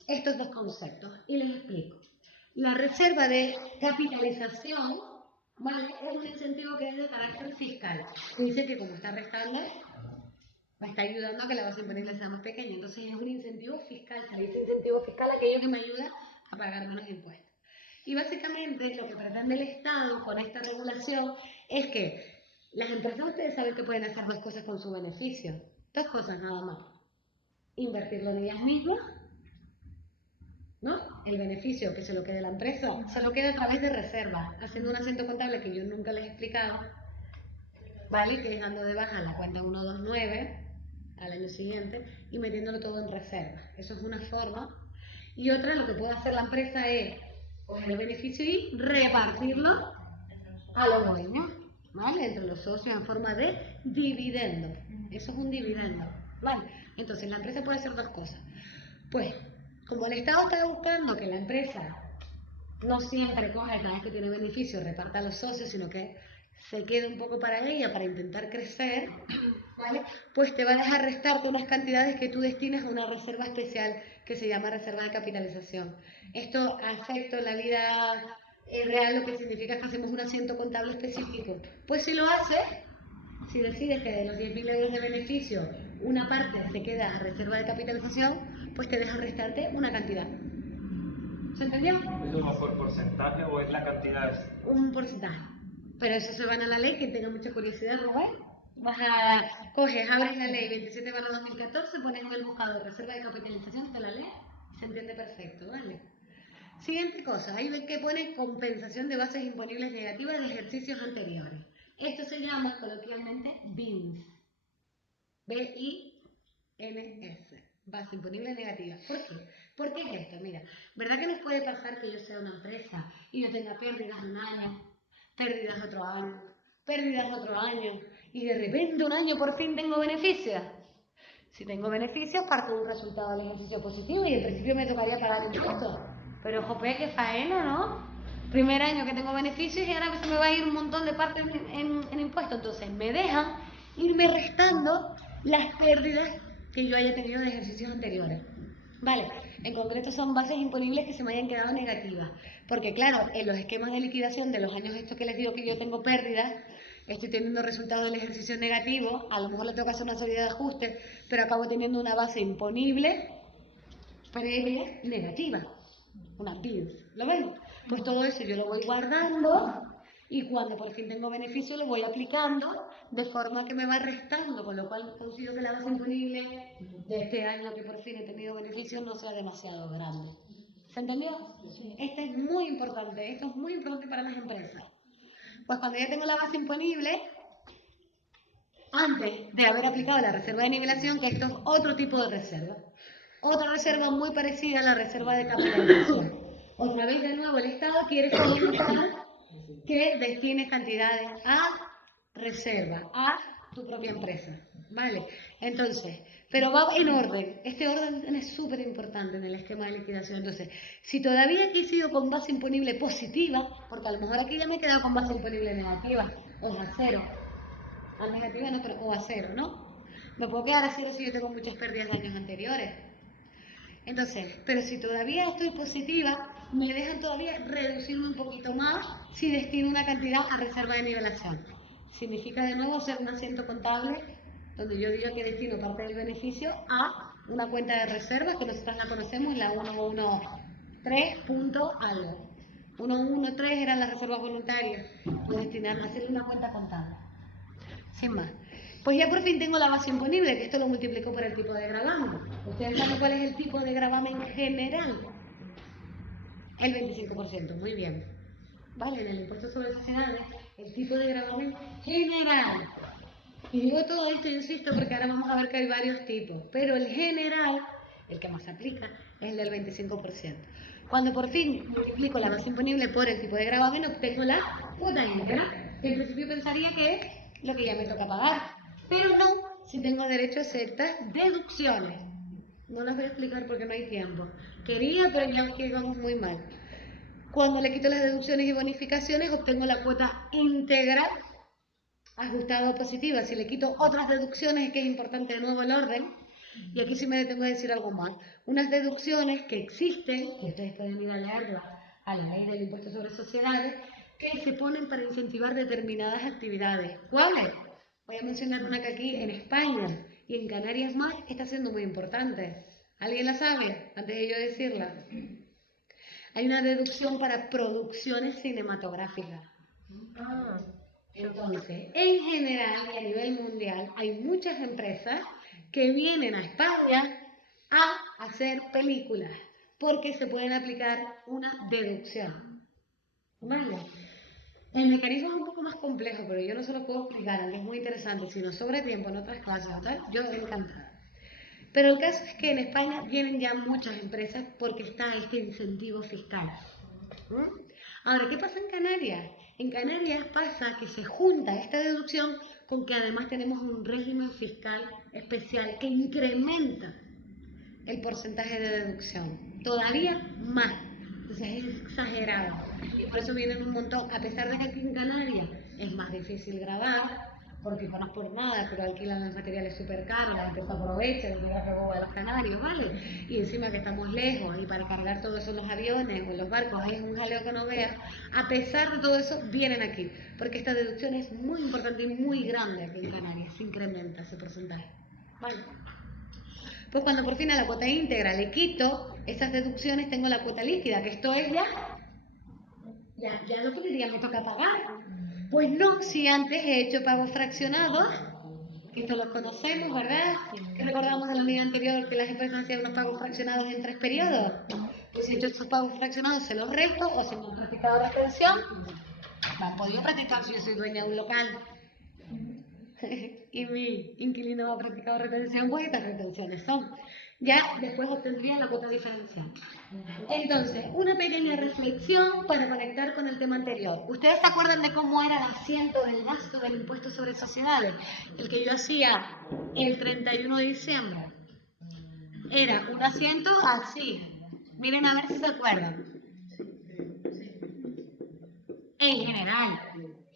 estos dos conceptos y les explico. La reserva de capitalización, ¿vale? Es un incentivo que es de carácter fiscal. Dice que como está restando, me está ayudando a que la base imponible sea más pequeña. Entonces es un incentivo fiscal. Se dice incentivo fiscal aquello que me ayuda a pagar menos impuestos. Y básicamente lo que pretende el Estado con esta regulación es que las empresas, ustedes saben que pueden hacer dos cosas con su beneficio. 2 cosas nada más. Invertirlo en ellas mismas, ¿no? El beneficio que se lo quede la empresa, se lo queda a través de reserva, haciendo un asiento contable que yo nunca les he explicado, ¿vale? Que es dando de baja la cuenta 129 al año siguiente y metiéndolo todo en reserva. Eso es una forma. Y otra, lo que puede hacer la empresa es coger el beneficio y repartirlo a los dueños, ¿vale? Entre los socios en forma de dividendo. Eso es un dividendo, ¿vale? Entonces la empresa puede hacer dos cosas. Pues, como el Estado está buscando que la empresa no siempre coja cada vez que tiene beneficio, reparta a los socios, sino que se quede un poco para ella, para intentar crecer, ¿vale? Pues te va a dejar restarte unas cantidades que tú destinas a una reserva especial que se llama reserva de capitalización. Esto a efecto en la vida real lo que significa que hacemos un asiento contable específico. Pues si lo haces, si decides que de los 10.000 euros de beneficio una parte se queda a reserva de capitalización, pues te dejan restarte una cantidad. ¿Se entendió? ¿Eso va por porcentaje o es la cantidad? Un porcentaje. Pero eso se van a la ley, quien tenga mucha curiosidad, Rubén. Coges, abres la ley 27/2014, pones en el buscador reserva de capitalización, te la lees, se entiende perfecto, ¿vale? Siguiente cosa, ahí ven que pone compensación de bases imponibles negativas de ejercicios anteriores. Esto se llama coloquialmente BINS. B-I-N-S. Base imponible negativa. ¿Por qué? ¿Por qué es esto? Mira, ¿verdad que nos puede pasar que yo sea una empresa y yo tenga pérdidas un año, pérdidas otro año, pérdidas otro año, y de repente un año por fin tengo beneficios? Si tengo beneficios, parto de un resultado del ejercicio positivo y en principio me tocaría pagar impuestos. Pero jope, qué faena, ¿no? Primer año que tengo beneficios y ahora se me va a ir un montón de parte en impuestos. Entonces me dejan irme restando las pérdidas que yo haya tenido de ejercicios anteriores. Vale, en concreto son bases imponibles que se me hayan quedado negativas. Porque claro, en los esquemas de liquidación de los años estos que les digo que yo tengo pérdidas, estoy teniendo resultado del ejercicio negativo, a lo mejor le tengo que hacer una serie de ajustes, pero acabo teniendo una base imponible previa negativa, una BINS, ¿lo ven? Pues todo eso yo lo voy guardando y cuando por fin tengo beneficio lo voy aplicando de forma que me va restando, con lo cual consigo que la base imponible de este año que por fin he tenido beneficio no sea demasiado grande. ¿Se entendió? Esto es muy importante, esto es muy importante para las empresas. Pues cuando ya tengo la base imponible, antes de haber aplicado la reserva de nivelación, que esto es otro tipo de reserva. Otra reserva muy parecida a la reserva de capitalización. Otra vez de nuevo el Estado quiere solicitar que destines cantidades a reserva, a tu propia empresa. ¿Vale? Entonces, pero va en orden. Este orden es súper importante en el esquema de liquidación. Entonces, si todavía aquí he sido con base imponible positiva, porque a lo mejor aquí ya me he quedado con base imponible negativa, o a cero. A negativa no, pero o a cero, ¿no? Me puedo quedar a cero si yo tengo muchas pérdidas de años anteriores. Entonces, pero si todavía estoy positiva, me dejan todavía reducirme un poquito más si destino una cantidad a reserva de nivelación. Significa de nuevo ser un asiento contable donde yo diga que destino parte del beneficio a una cuenta de reservas que nosotros la conocemos, la 113 punto algo. 113 eran las reservas voluntarias, lo destinaron a hacerle una cuenta contable. Sin más. Pues ya por fin tengo la base imponible, que esto lo multiplico por el tipo de gravamen. ¿Ustedes saben cuál es el tipo de gravamen general? El 25%, muy bien. Vale, en el impuesto sobre sociedades, el tipo de gravamen general. Y digo todo esto, insisto, porque ahora vamos a ver que hay varios tipos. Pero el general, el que más se aplica, es el del 25%. Cuando por fin multiplico la base imponible por el tipo de gravamen, obtengo la cuota íntegra. En principio pensaría que es lo que ya me toca pagar. Pero no, si tengo derecho a ciertas deducciones. No las voy a explicar porque no hay tiempo. Quería, pero ya que vamos muy mal. Cuando le quito las deducciones y bonificaciones, obtengo la cuota íntegra ajustada o positiva. Si le quito otras deducciones, es que es importante de nuevo el orden. Y aquí sí me detengo a decir algo más. Unas deducciones que existen, que ustedes pueden ir a leerla a la ley del impuesto sobre sociedades, que se ponen para incentivar determinadas actividades. ¿Cuáles? Voy a mencionar una que aquí en España y en Canarias más está siendo muy importante. ¿Alguien la sabe? Antes de yo decirla. Hay una deducción para producciones cinematográficas. Entonces, en general y a nivel mundial, hay muchas empresas que vienen a España a hacer películas. porque se pueden aplicar una deducción. ¿Vale? El mecanismo es un poco más complejo, pero yo no se lo puedo explicar, aunque es muy interesante, sino sobre tiempo en otras clases, ¿verdad? Yo encantada. Pero el caso es que en España vienen ya muchas empresas porque está este incentivo fiscal. Ahora, ¿qué pasa en Canarias? En Canarias pasa que se junta esta deducción con que además tenemos un régimen fiscal especial que incrementa el porcentaje de deducción, todavía más. Entonces es exagerado. Y por eso vienen un montón, a pesar de que aquí en Canarias es más difícil grabar, porque no es por nada, pero alquilan los materiales súper caros, la gente se aprovecha del viaje a los Canarios, ¿vale? Y encima que estamos lejos, y para cargar todo eso en los aviones o en los barcos es un jaleo que no veas. A pesar de todo eso, vienen aquí, porque esta deducción es muy importante y muy grande aquí en Canarias, se incrementa ese porcentaje, ¿vale? Pues cuando por fin a la cuota íntegra le quito esas deducciones, tengo la cuota líquida, que esto es ya lo que me toca pagar. Pues no, si antes he hecho pagos fraccionados, que esto lo conocemos, ¿verdad? Que recordamos de la unidad anterior que las empresas hacían unos pagos fraccionados en 3 periodos. Pues si he hecho estos pagos fraccionados, se los resto, o si no han practicado retención, me han podido practicar si yo soy dueña de un local. Y mi inquilino ha practicado retención, pues estas retenciones son. Ya después obtendría la cuota diferencial. Entonces, una pequeña reflexión para conectar con el tema anterior. ¿Ustedes se acuerdan de cómo era el asiento del gasto del impuesto sobre sociedades? El que yo hacía el 31 de diciembre. Era un asiento así. Miren a ver si se acuerdan. En general,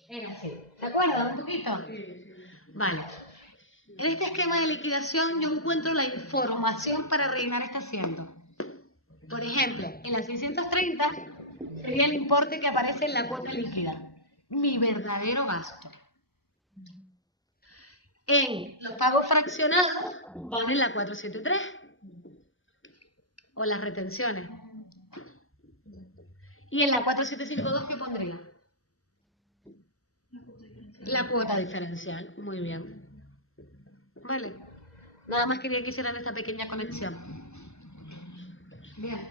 era así. ¿Se acuerdan un poquito? Vale. En este esquema de liquidación yo encuentro la información para rellenar este asiento. Por ejemplo, en la 630 sería el importe que aparece en la cuota líquida, mi verdadero gasto. En los pagos fraccionados van en la 473 o las retenciones. Y en la 4752, ¿qué pondría? La cuota diferencial. Muy bien. Vale. Nada más quería que hicieran esta pequeña conexión. Bien.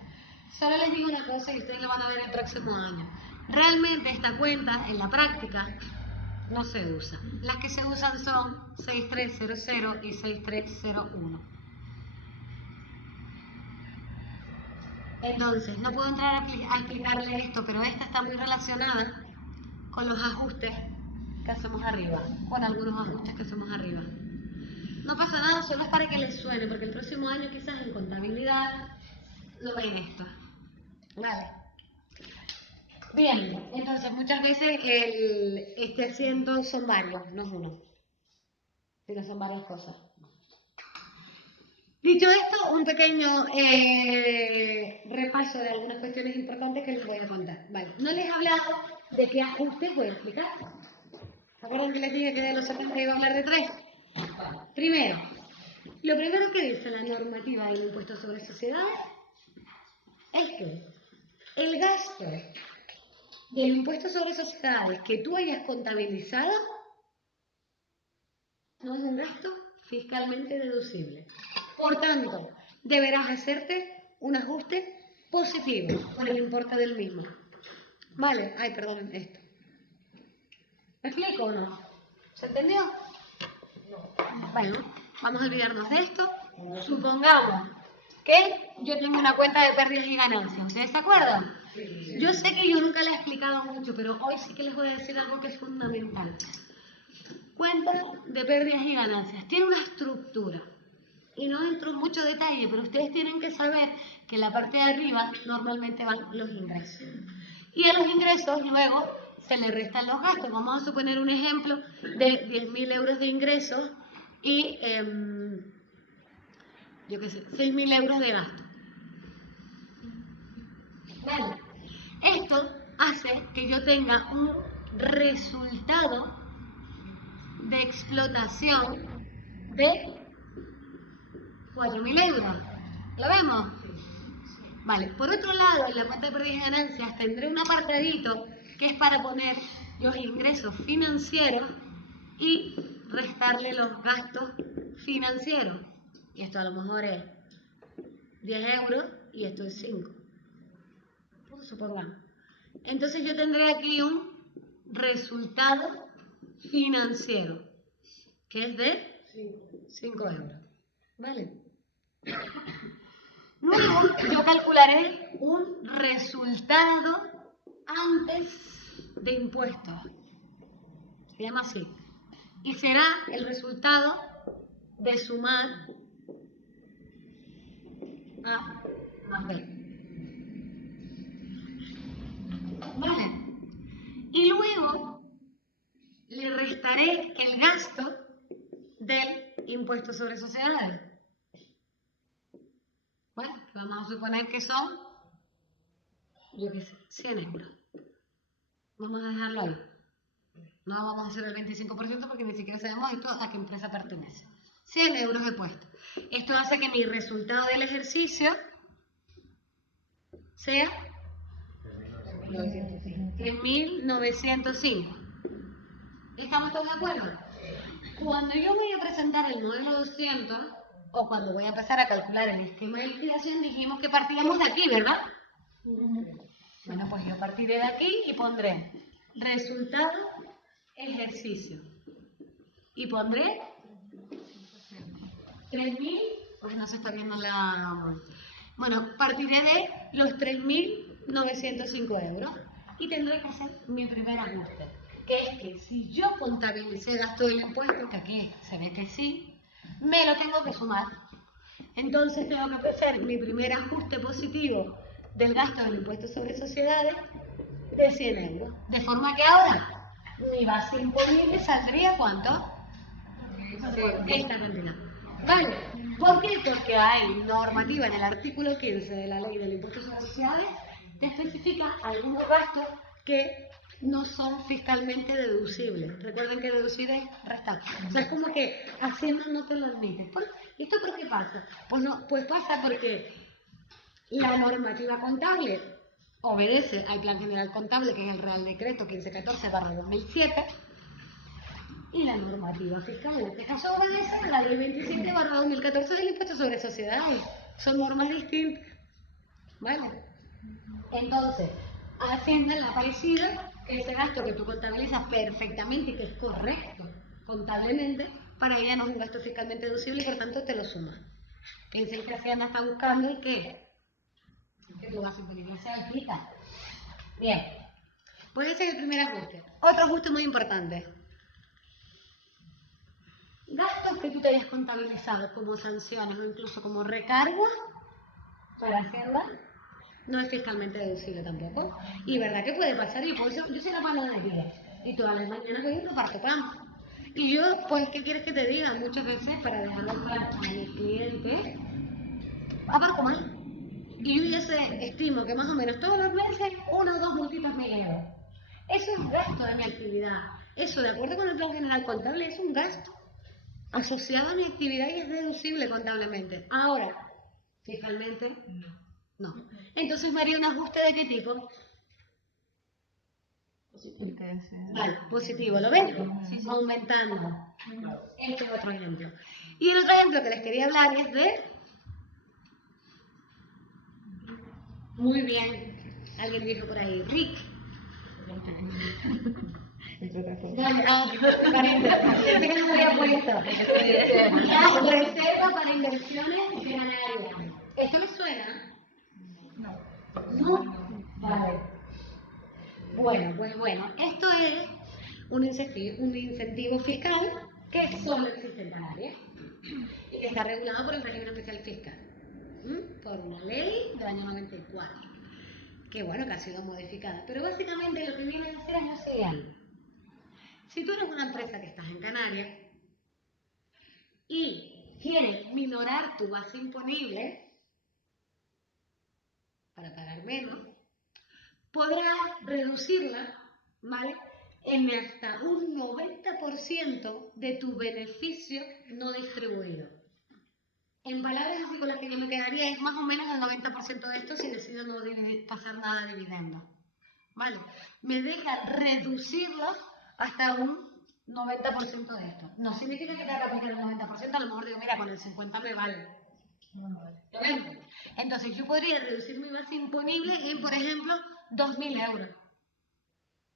Solo les digo una cosa y ustedes lo van a ver el próximo año. Realmente esta cuenta, en la práctica, no se usa. Las que se usan son 6300 y 6301. Entonces, no puedo entrar a explicarle esto, pero esta está muy relacionada con los ajustes que hacemos arriba, con algunos ajustes que hacemos arriba. No pasa nada, solo es para que les suene, porque el próximo año quizás en contabilidad lo ven esto. Vale. Bien, entonces muchas veces este asiento son varios, no es uno, sino son varias cosas. Dicho esto, un pequeño repaso de algunas cuestiones importantes que les voy a contar. Vale, no les he hablado de qué ajustes voy a explicar. ¿Se acuerdan que les dije que de los 70 iba a hablar de 3? Primero, lo primero que dice la normativa del impuesto sobre sociedades es que el gasto del impuesto sobre sociedades que tú hayas contabilizado no es un gasto fiscalmente deducible. Por tanto, deberás hacerte un ajuste positivo por el importe del mismo. Vale, ay, perdón, esto. ¿Me explico o no? ¿Se entendió? Bueno, vamos a olvidarnos de esto. Supongamos que yo tengo una cuenta de pérdidas y ganancias. ¿Ustedes se acuerdan? Yo sé que yo nunca les he explicado mucho, pero hoy sí que les voy a decir algo que es fundamental. Cuenta de pérdidas y ganancias. Tiene una estructura. Y no entro en mucho detalle, pero ustedes tienen que saber que en la parte de arriba normalmente van los ingresos. Y a los ingresos luego se le restan los gastos. Vamos a suponer un ejemplo de 10.000 euros de ingresos y, yo qué sé, 6.000 euros de gasto. Vale. Esto hace que yo tenga un resultado de explotación de 4.000 euros. ¿Lo vemos? Vale. Por otro lado, en la cuenta de pérdidas y ganancias tendré un apartadito que es para poner los ingresos financieros y restarle los gastos financieros. Y esto a lo mejor es 10 euros y esto es 5. Supongamos. Entonces yo tendré aquí un resultado financiero, que es de 5 euros. ¿Vale? Luego yo calcularé un resultado antes de impuestos. Se llama así. Y será el resultado de sumar A más B. ¿Vale? Y luego le restaré el gasto del impuesto sobre sociedades. Bueno, vamos a suponer que son, yo qué sé, 100 euros. Vamos a dejarlo ahí. No vamos a hacer el 25% porque ni siquiera sabemos esto a qué empresa pertenece. 100 euros de puesto. Esto hace que mi resultado del ejercicio sea 3.905. ¿Estamos todos de acuerdo? Cuando yo voy a presentar el modelo 200, o cuando voy a empezar a calcular el esquema de liquidación, dijimos que partíamos de aquí, ¿verdad? Bueno, pues yo partiré de aquí y pondré resultado ejercicio. Y pondré 3.000, porque no se está viendo la... Bueno, partiré de los 3.905 euros y tendré que hacer mi primer ajuste, que es que si yo contabilicé gasto del impuesto, que aquí se ve que sí, me lo tengo que sumar. Entonces tengo que hacer mi primer ajuste positivo del gasto del impuesto sobre sociedades de 100 euros. De forma que ahora mi base imponible saldría ¿cuánto? Esta cantidad. ¿Vale? ¿Por qué? Porque hay normativa en el artículo 15 de la ley del impuesto sobre sociedades que especifica algunos gastos que no son fiscalmente deducibles. Recuerden que deducir es restar. O sea, es como que Hacienda no te lo admite. ¿Y esto por qué pasa? Pues pasa porque la normativa contable obedece al Plan General Contable, que es el Real Decreto 1514/2007, y la normativa fiscal, en este caso obedece a la Ley 27/2014 del impuesto sobre sociedades. Son normas distintas. ¿Vale? Entonces, a Hacienda le ha parecido que ese gasto que tú contabilizas perfectamente y que es correcto contablemente, para ella no es un gasto fiscalmente deducible y por tanto te lo suma. Piensen que Hacienda está buscando el que tu base imponible se aplica. Bien, pues ese es el primer ajuste. Otro ajuste muy importante. Gastos que tú te hayas contabilizado como sanciones o incluso como recargos para Hacienda no es fiscalmente deducible tampoco. Y verdad que puede pasar, yo soy la panadería y todas las mañanas voy y reparto pan. Y yo, pues, ¿qué quieres que te diga? Muchas veces para dejarlo claro a mis clientes, aparco mal. Y yo ya sé, estimo que más o menos todos los meses 1 o 2 multitas me llevo. Eso es gasto de mi actividad. Eso, de acuerdo con el Plan General Contable, es un gasto asociado a mi actividad y es deducible contablemente. Ahora, fiscalmente, no. Entonces me haría un ajuste de qué tipo. Vale, positivo, ¿lo ven? Sí. Aumentando. Este es otro ejemplo. Y el otro ejemplo que les quería hablar es de... Muy bien, alguien dijo por ahí, Rick. Reserva para inversiones canarias. ¿Esto les suena? No. Vale. Bueno, esto es un incentivo fiscal que solo existe en Canarias y que está regulado por el régimen especial fiscal, por una ley del año 94, que bueno, que ha sido modificada. Pero básicamente lo que viene a decir es lo siguiente. Si tú eres una empresa que estás en Canarias y quieres minorar tu base imponible para pagar menos, podrás reducirla, ¿vale?, en hasta un 90% de tu beneficio no distribuido. En palabras así con las que yo me quedaría, es más o menos el 90% de esto si decido no pasar nada de dividendo. ¿Vale? Me deja reducirlo hasta un 90% de esto. No significa que tenga que aplicar el 90%, a lo mejor digo, mira, con el 50% me vale. ¿Lo ven? Entonces yo podría reducir mi base imponible en, por ejemplo, 2.000 euros.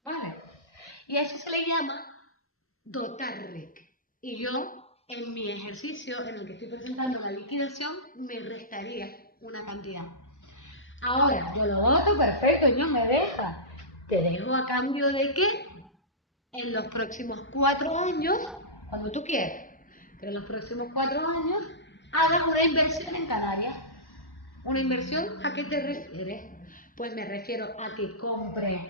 ¿Vale? Y a eso se le llama dotar RIC. Y yo, en mi ejercicio en el que estoy presentando la liquidación, me restaría una cantidad. Ahora, yo lo voto, perfecto, yo me deja. Te dejo a cambio de que en los próximos 4 años, cuando tú quieras, pero en los próximos 4 años, hagas una inversión en Canarias. ¿Una inversión a qué te refieres? Pues me refiero a que compres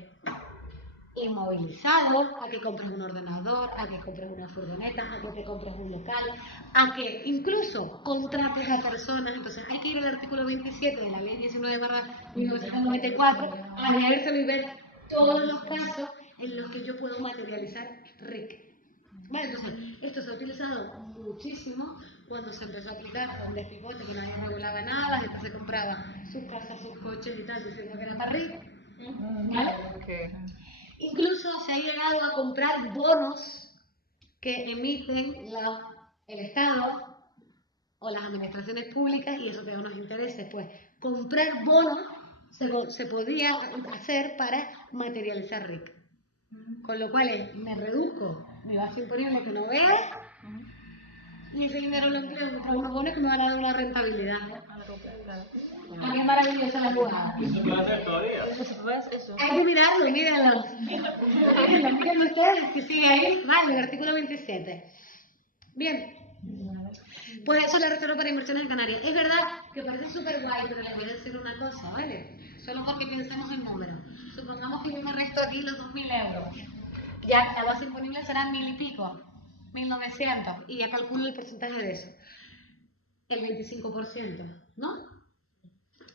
inmovilizado, a que compres un ordenador, a que compres una furgoneta, a que te compres un local, a que incluso contrates a personas. Entonces hay que ir al artículo 27 de la ley 19/1994 a leérselo y ver todos los casos en los que yo puedo materializar RIC. Vale, entonces esto se ha utilizado muchísimo cuando se empezó a aplicar con despicote, que nadie regulaba nada, la gente se compraba sus casas, sus coches y tal, diciendo que era para RIC. ¿Vale? Okay. Incluso se ha llegado a comprar bonos que emiten el Estado o las administraciones públicas, y eso tiene unos intereses. Pues comprar bonos se podía hacer para materializar RIC. Con lo cual me reduzco mi base imponible que no veas, y ese dinero lo empleo en comprar unos bonos que me van a dar una rentabilidad. ¡Ah, qué maravillosa la jugada! ¿Eso se puede hacer todavía? Hay que mirarlo, mírenlo. Mírenlo ustedes, que sigue ahí. Vale, el artículo 27. Bien. Pues eso le reservo para inversiones en Canarias. Es verdad que parece súper guay, pero les voy a decir una cosa, ¿vale? Solo porque pensemos en números. Supongamos que yo me resto aquí los 2.000 euros. Ya la base imponible será 1.000 y pico, 1.900. Y ya calculo el porcentaje de eso. El 25%, ¿no?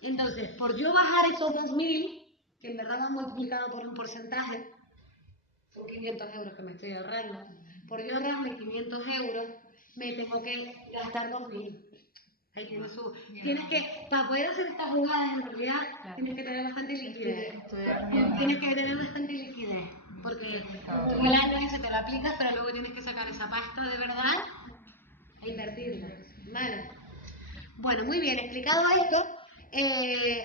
Entonces, por yo bajar esos 2.000, que en verdad van multiplicado por un porcentaje, son 500 euros que me estoy ahorrando, por yo ahorrarme 500 euros, me tengo que gastar 2.000. Ahí tiene su... Tienes que, para poder hacer estas jugadas, en realidad, tienes que tener bastante liquidez. Tienes que tener bastante liquidez, porque tú el año ese te lo aplicas, pero luego tienes que sacar esa pasta de verdad e invertirla. ¿Vale? Bueno, muy bien, explicado esto,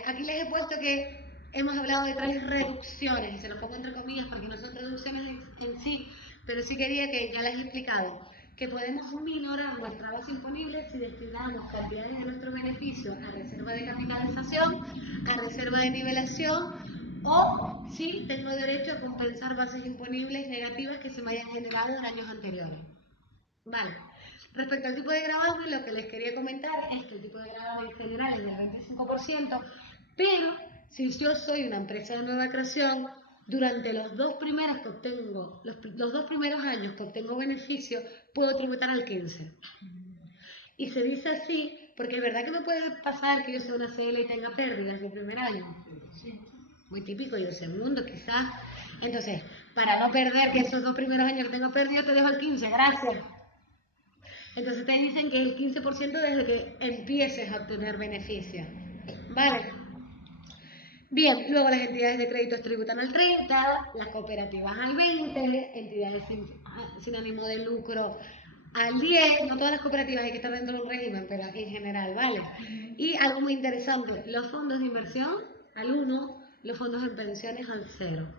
aquí les he puesto que hemos hablado de 3 reducciones, y se lo pongo entre comillas porque no son reducciones en sí, pero sí quería que ya les he explicado que podemos minorar nuestra base imponible si destinamos cantidades de nuestro beneficio a reserva de capitalización, a reserva de nivelación, o si tengo derecho a compensar bases imponibles negativas que se me hayan generado en años anteriores. Vale. Respecto al tipo de gravamen, lo que les quería comentar es que el tipo de gravamen general es del 25%, pero si yo soy una empresa de nueva creación, durante los 2 primeros que obtengo, los 2 primeros años que obtengo beneficio, puedo tributar al 15%. Y se dice así porque es verdad que me puede pasar que yo sea una CL y tenga pérdidas el primer año. Muy típico, y el segundo quizás. Entonces, para no perder que esos 2 primeros años que tengo perdido, te dejo el 15%, gracias. Entonces te dicen que el 15% desde que empieces a obtener beneficios. ¿Vale? Bien, luego las entidades de crédito tributan al 30%, las cooperativas al 20%, entidades sin ánimo de lucro al 10%, no todas las cooperativas hay que estar dentro de un régimen, pero en general, ¿vale? Y algo muy interesante, los fondos de inversión al 1%, los fondos en pensiones al 0%.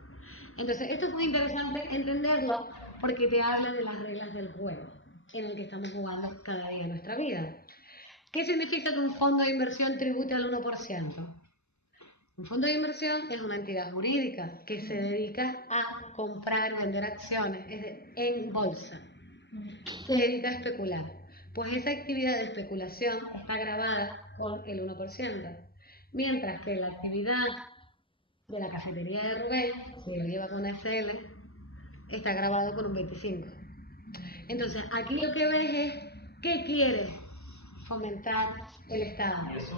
Entonces, esto es muy interesante entenderlo porque te habla de las reglas del juego en el que estamos jugando cada día de nuestra vida. ¿Qué significa que un fondo de inversión tribute al 1%? Un fondo de inversión es una entidad jurídica que se dedica a comprar y vender acciones en bolsa. Se dedica a especular. Pues esa actividad de especulación está gravada con el 1%. Mientras que la actividad de la cafetería de Rubén, si lo lleva con SL, está grabado con un 25%. Entonces, aquí lo que ves es qué quiere fomentar el Estado. Y eso,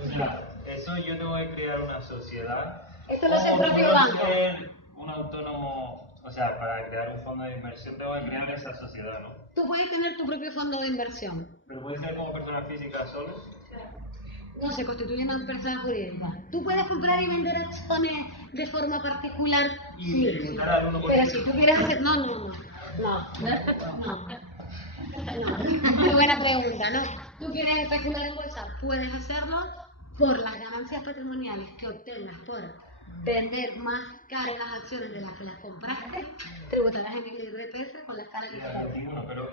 o sea, eso yo tengo que crear una sociedad. Esto lo hace el ¿Cómo propio puedo banco. ser un autónomo? O sea, para crear un fondo de inversión tengo que crear esa sociedad, ¿no? Tú puedes tener tu propio fondo de inversión. Pero puede ser como persona física solo. No se constituye una empresa jurídica. Tú puedes comprar y vender acciones de forma particular. Y tributar al 1%. Pero si tú quieres hacer... No. Muy buena pregunta, ¿no? ¿Tú quieres especular en bolsa? Puedes hacerlo por las ganancias patrimoniales que obtengas por vender más caras las acciones de las que las compraste, tributarás en el IRPF con las caras que Ya, compraste. entiendo, pero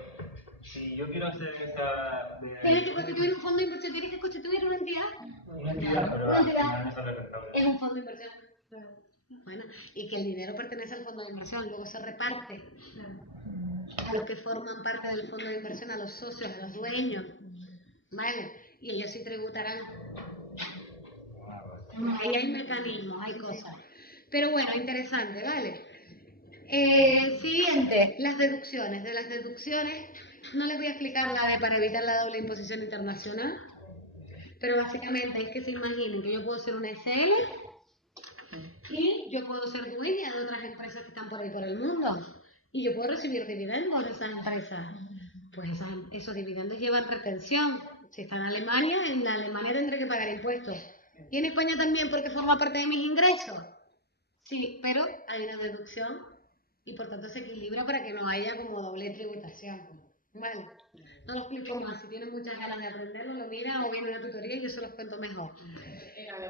si yo quiero hacer esa... Tienes que constituir un fondo de inversión, tienes que constituir una entidad. Una entidad, pero Una al entidad. final me sale rentable. Es un fondo de inversión. Bueno, y que el dinero pertenece al fondo de inversión, luego se reparte a los que forman parte del fondo de inversión, a los socios, a los dueños, ¿vale? Y ellos sí tributarán. Ahí hay mecanismos, hay cosas. Pero bueno, interesante, ¿vale? Siguiente, las deducciones. De las deducciones, no les voy a explicar la de para evitar la doble imposición internacional, pero básicamente es que se imaginen que yo puedo ser una SL y yo puedo ser dueña de otras empresas que están por ahí por el mundo y yo puedo recibir dividendos de esas empresas. Pues esos dividendos llevan retención. Si está en Alemania tendré que pagar impuestos. Y en España también porque forma parte de mis ingresos. Sí, pero hay una deducción y por tanto se equilibra para que no haya como doble tributación. Vale, no lo explico más. Si tienen muchas ganas de aprenderlo, lo miran o vienen a la tutoría y yo se los cuento mejor.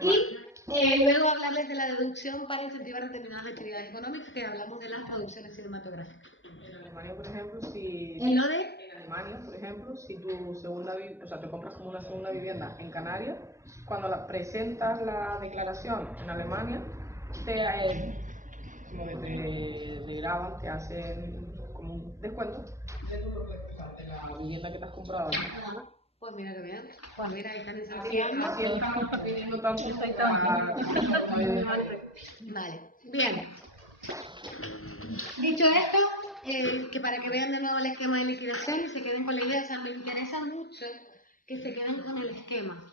Y luego hablarles de la deducción para incentivar determinadas actividades económicas, que hablamos de las producciones cinematográficas. En Alemania, por ejemplo, ¿Y lo de? En Alemania, por ejemplo, si tu segunda o sea, te compras como una segunda vivienda en Canarias, cuando presentas la declaración en Alemania, como que te graban, te hacen como un descuento de la vivienda que te has comprado aquí. Pues mira que bien. Pues mira, ahí están Así incentivando. están pidiendo tanto Vale, bien. Dicho esto, que para que vean de nuevo el esquema de liquidación y se queden con la idea, o sea, me interesa mucho que se queden con el esquema.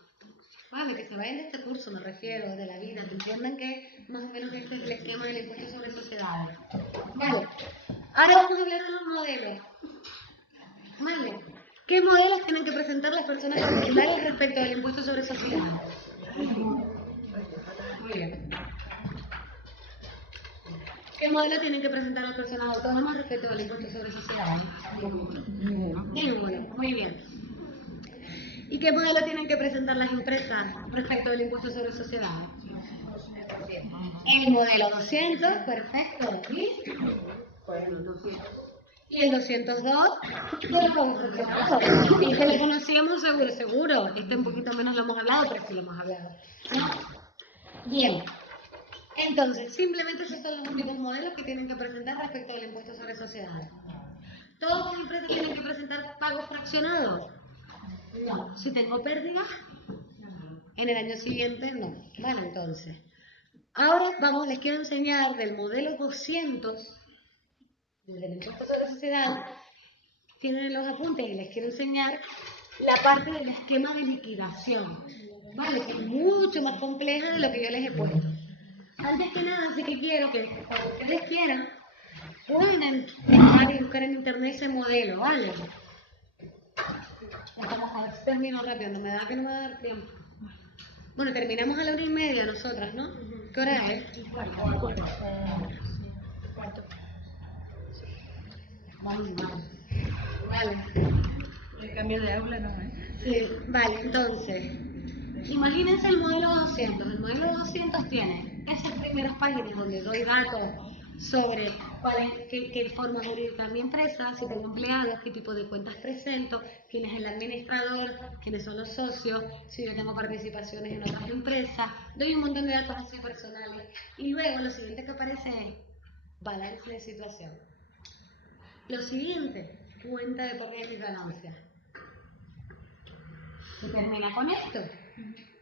Vale, que se vayan de este curso, me refiero, de la vida, que entiendan que más o menos este es el esquema del impuesto sobre sociedades. Vale, ahora vamos a hablar de los modelos. Vale, ¿qué modelos tienen que presentar las personas particulares respecto del impuesto sobre sociedades? Muy bien. ¿Qué modelo tienen que presentar las personas autónomas respecto al impuesto sobre sociedades? Ninguno. Muy bien. ¿Y qué modelo tienen que presentar las empresas respecto del impuesto sobre sociedades? El modelo 200, perfecto. ¿Y el 202? Y que lo conocíamos seguro. Este un poquito menos lo hemos hablado, pero sí lo hemos hablado. Bien. Entonces, simplemente esos son los únicos modelos que tienen que presentar respecto al impuesto sobre sociedades. ¿Todas las empresas tienen que presentar pagos fraccionados? No. Si tengo pérdidas, en el año siguiente no. Vale, entonces. Ahora les quiero enseñar del modelo 200, del impuesto sobre sociedades, tienen los apuntes y les quiero enseñar la parte del esquema de liquidación. Vale, que es mucho más compleja de lo que yo les he puesto. Antes que nada, sí que quiero que cuando ustedes quieran, pueden entrar y buscar en internet ese modelo, ¿vale? Vamos a ver si termino rápido, no me da que no me va a dar tiempo. Bueno, terminamos a la 1:30 nosotras, ¿no? ¿Qué hora es? Vale. El cambio de aula no es. Sí, vale, entonces, imagínense el modelo 200. El modelo 200 tiene esas primeras páginas donde doy datos sobre qué forma jurídica es mi empresa, si tengo empleados, qué tipo de cuentas presento, quién es el administrador, quiénes son los socios, si yo tengo participaciones en otras empresas, doy un montón de datos así personales. Y luego lo siguiente que aparece es balance de situación. Lo siguiente, cuenta de pérdidas y ganancias. Se termina con esto.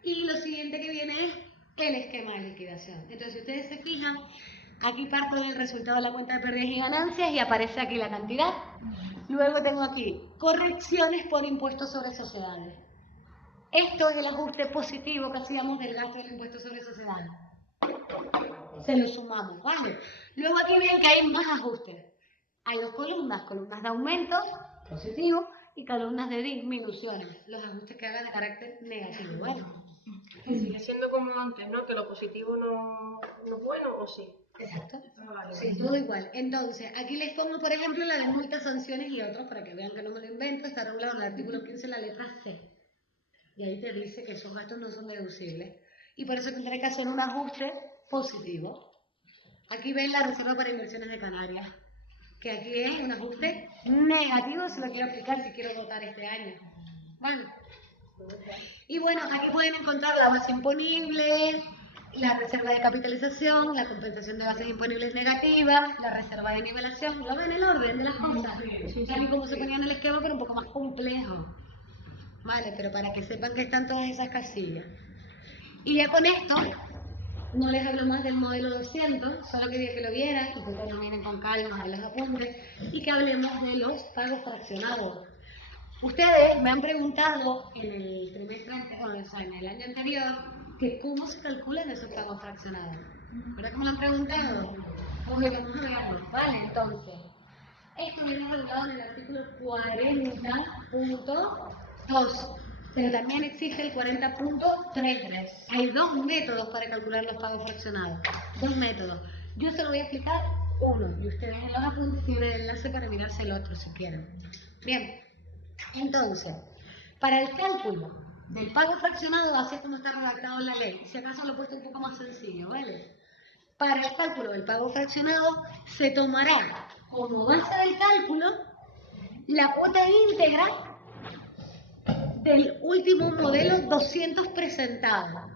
Y lo siguiente que viene es el esquema de liquidación. Entonces, si ustedes se fijan, aquí parto del resultado de la cuenta de pérdidas y ganancias y aparece aquí la cantidad. Luego tengo aquí correcciones por impuestos sobre sociedades. Esto es el ajuste positivo que hacíamos del gasto del impuesto sobre sociedades. Se lo sumamos, ¿vale? Luego aquí ven que hay más ajustes. Hay dos columnas de aumento positivo y columnas de disminuciones, los ajustes que hagan de carácter negativo, ¿vale? Y sigue siendo como antes, ¿no? Que lo positivo no es bueno, ¿o sí? Exacto. Vale, Sí, todo igual. Entonces, aquí les pongo, por ejemplo, la de multas, sanciones y otros, para que vean que no me lo invento. Está regulado en el artículo 15, la letra C. Y ahí te dice que esos gastos no son deducibles. Y por eso tendré que hacer un ajuste positivo. Aquí ven la reserva para inversiones de Canarias, que aquí es un ajuste negativo, se lo quiero aplicar si quiero votar este año. Bueno. Y bueno, aquí pueden encontrar la base imponible, la reserva de capitalización, la compensación de bases imponibles negativas, la reserva de nivelación. ¿Lo ven el orden de las cosas? Tal y como se ponía en el esquema, pero un poco más complejo. Vale, pero para que sepan que están todas esas casillas. Y ya con esto, no les hablo más del modelo 200, solo quería que lo vieran y que lo miren con calma en los apuntes y que hablemos de los pagos fraccionados. Ustedes me han preguntado en el trimestre, o sea, en el año anterior, que cómo se calculan esos pagos fraccionados. ¿Verdad que me lo han preguntado? Ok, vamos a verlo. Vale, entonces, esto viene regulado en el artículo 40.2, pero también exige el 40.3. Hay dos métodos para calcular los pagos fraccionados. Dos métodos. Yo se lo voy a explicar uno, y ustedes en los apuntes tienen el enlace para mirarse el otro si quieren. Bien. Entonces, para el cálculo del pago fraccionado, así es como está redactado en la ley. Si acaso lo he puesto un poco más sencillo, ¿vale? Para el cálculo del pago fraccionado, se tomará como base del cálculo la cuota íntegra del último modelo 200 presentado.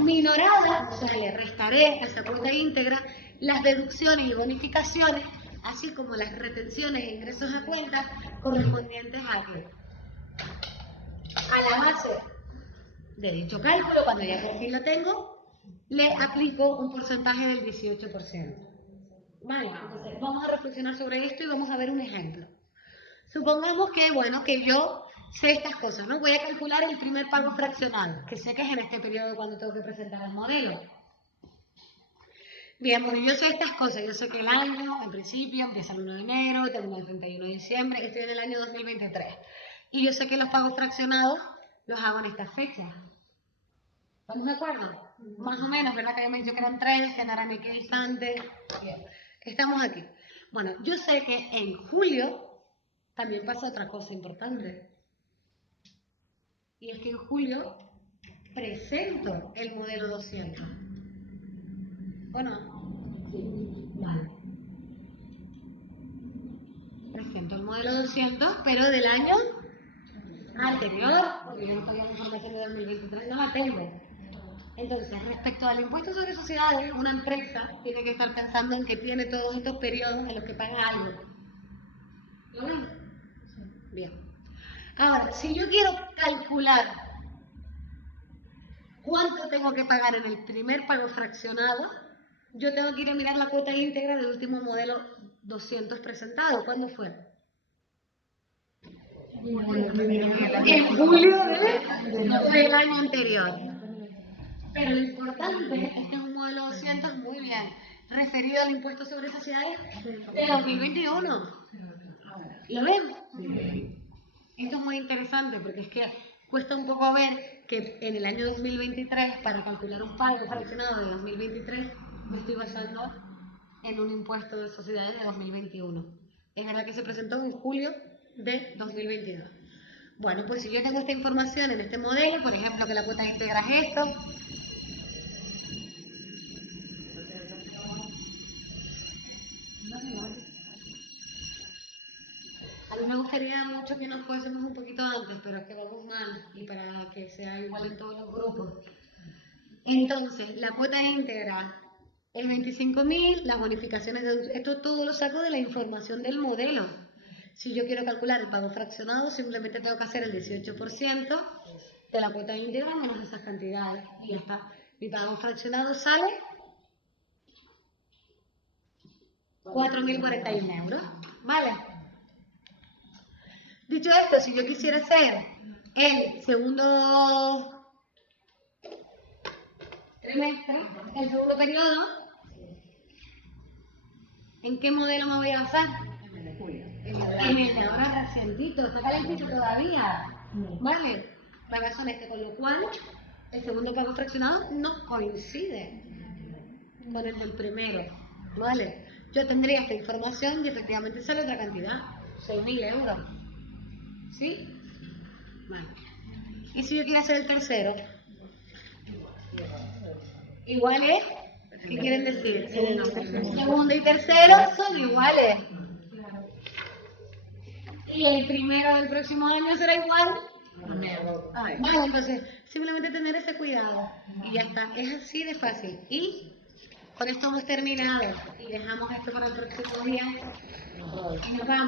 Minorada, o sea, le restaré a esa cuota íntegra las deducciones y bonificaciones, así como las retenciones e ingresos a cuenta correspondientes a la base de dicho cálculo, cuando ya por fin lo tengo, le aplico un porcentaje del 18%. Vale, entonces vamos a reflexionar sobre esto y vamos a ver un ejemplo. Supongamos que, bueno, que yo sé estas cosas, ¿no? Voy a calcular el primer pago fraccionado, que sé que es en este periodo cuando tengo que presentar el modelo. Bien, porque yo sé estas cosas, yo sé que el año, en principio, empieza el 1 de enero, termina el 31 de diciembre, estoy en el año 2023. Y yo sé que los pagos fraccionados los hago en estas fechas. ¿Estamos de acuerdo? Más o menos, ¿verdad? Que había dicho que eran 3, que no eran ni que instantes. Bien, estamos aquí. Bueno, yo sé que en julio también pasa otra cosa importante. Y es que en julio presento el modelo 200. ¿O no? Vale. Presento el modelo 200, pero del año anterior, porque yo todavía la información de 2023 no la tengo. Entonces, respecto al impuesto sobre sociedades, una empresa tiene que estar pensando en que tiene todos estos periodos en los que paga algo. ¿Lo ven? Bien. Ahora, si yo quiero calcular cuánto tengo que pagar en el primer pago fraccionado, yo tengo que ir a mirar la cuota íntegra del último modelo 200 presentado. ¿Cuándo fue? En julio del año anterior. Pero lo importante es que es un modelo 200 muy bien, referido al impuesto sobre sociedades de 2021. ¿Lo ven? Esto es muy interesante porque es que cuesta un poco ver que en el año 2023, para calcular un pago fraccionado de 2023, me estoy basando en un impuesto de sociedades de 2021. Es verdad que se presentó en julio de 2022. Bueno, pues si yo tengo esta información en este modelo, por ejemplo, que la cuota íntegra es esto, a mí me gustaría mucho que nos fuésemos un poquito antes, pero es que vamos mal y para que sea igual en todos los grupos. Entonces, la cuota íntegra es 25.000, las bonificaciones de... Esto todo lo saco de la información del modelo. Si yo quiero calcular el pago fraccionado, simplemente tengo que hacer el 18% de la cuota íntegra menos esas cantidades. Y ya está. Mi pago fraccionado sale 4.041 euros. ¿Vale? Dicho esto, si yo quisiera hacer el segundo trimestre, el segundo periodo, ¿en qué modelo me voy a basar? En el de ahora recientito, está calentito todavía. ¿Vale? Me baso en este, con lo cual el segundo pago fraccionado no coincide con el del primero. ¿Vale? Yo tendría esta información y efectivamente sale otra cantidad, 6.000 euros. ¿Sí? Vale. ¿Y si yo quiero hacer el tercero? Igual es. ¿Qué quieren decir? Segundo y tercero son iguales. ¿Y el primero del próximo año será igual? Vale, entonces simplemente tener ese cuidado y ya está, es así de fácil. Y con esto hemos terminado y dejamos esto para el próximo día. Nos vamos.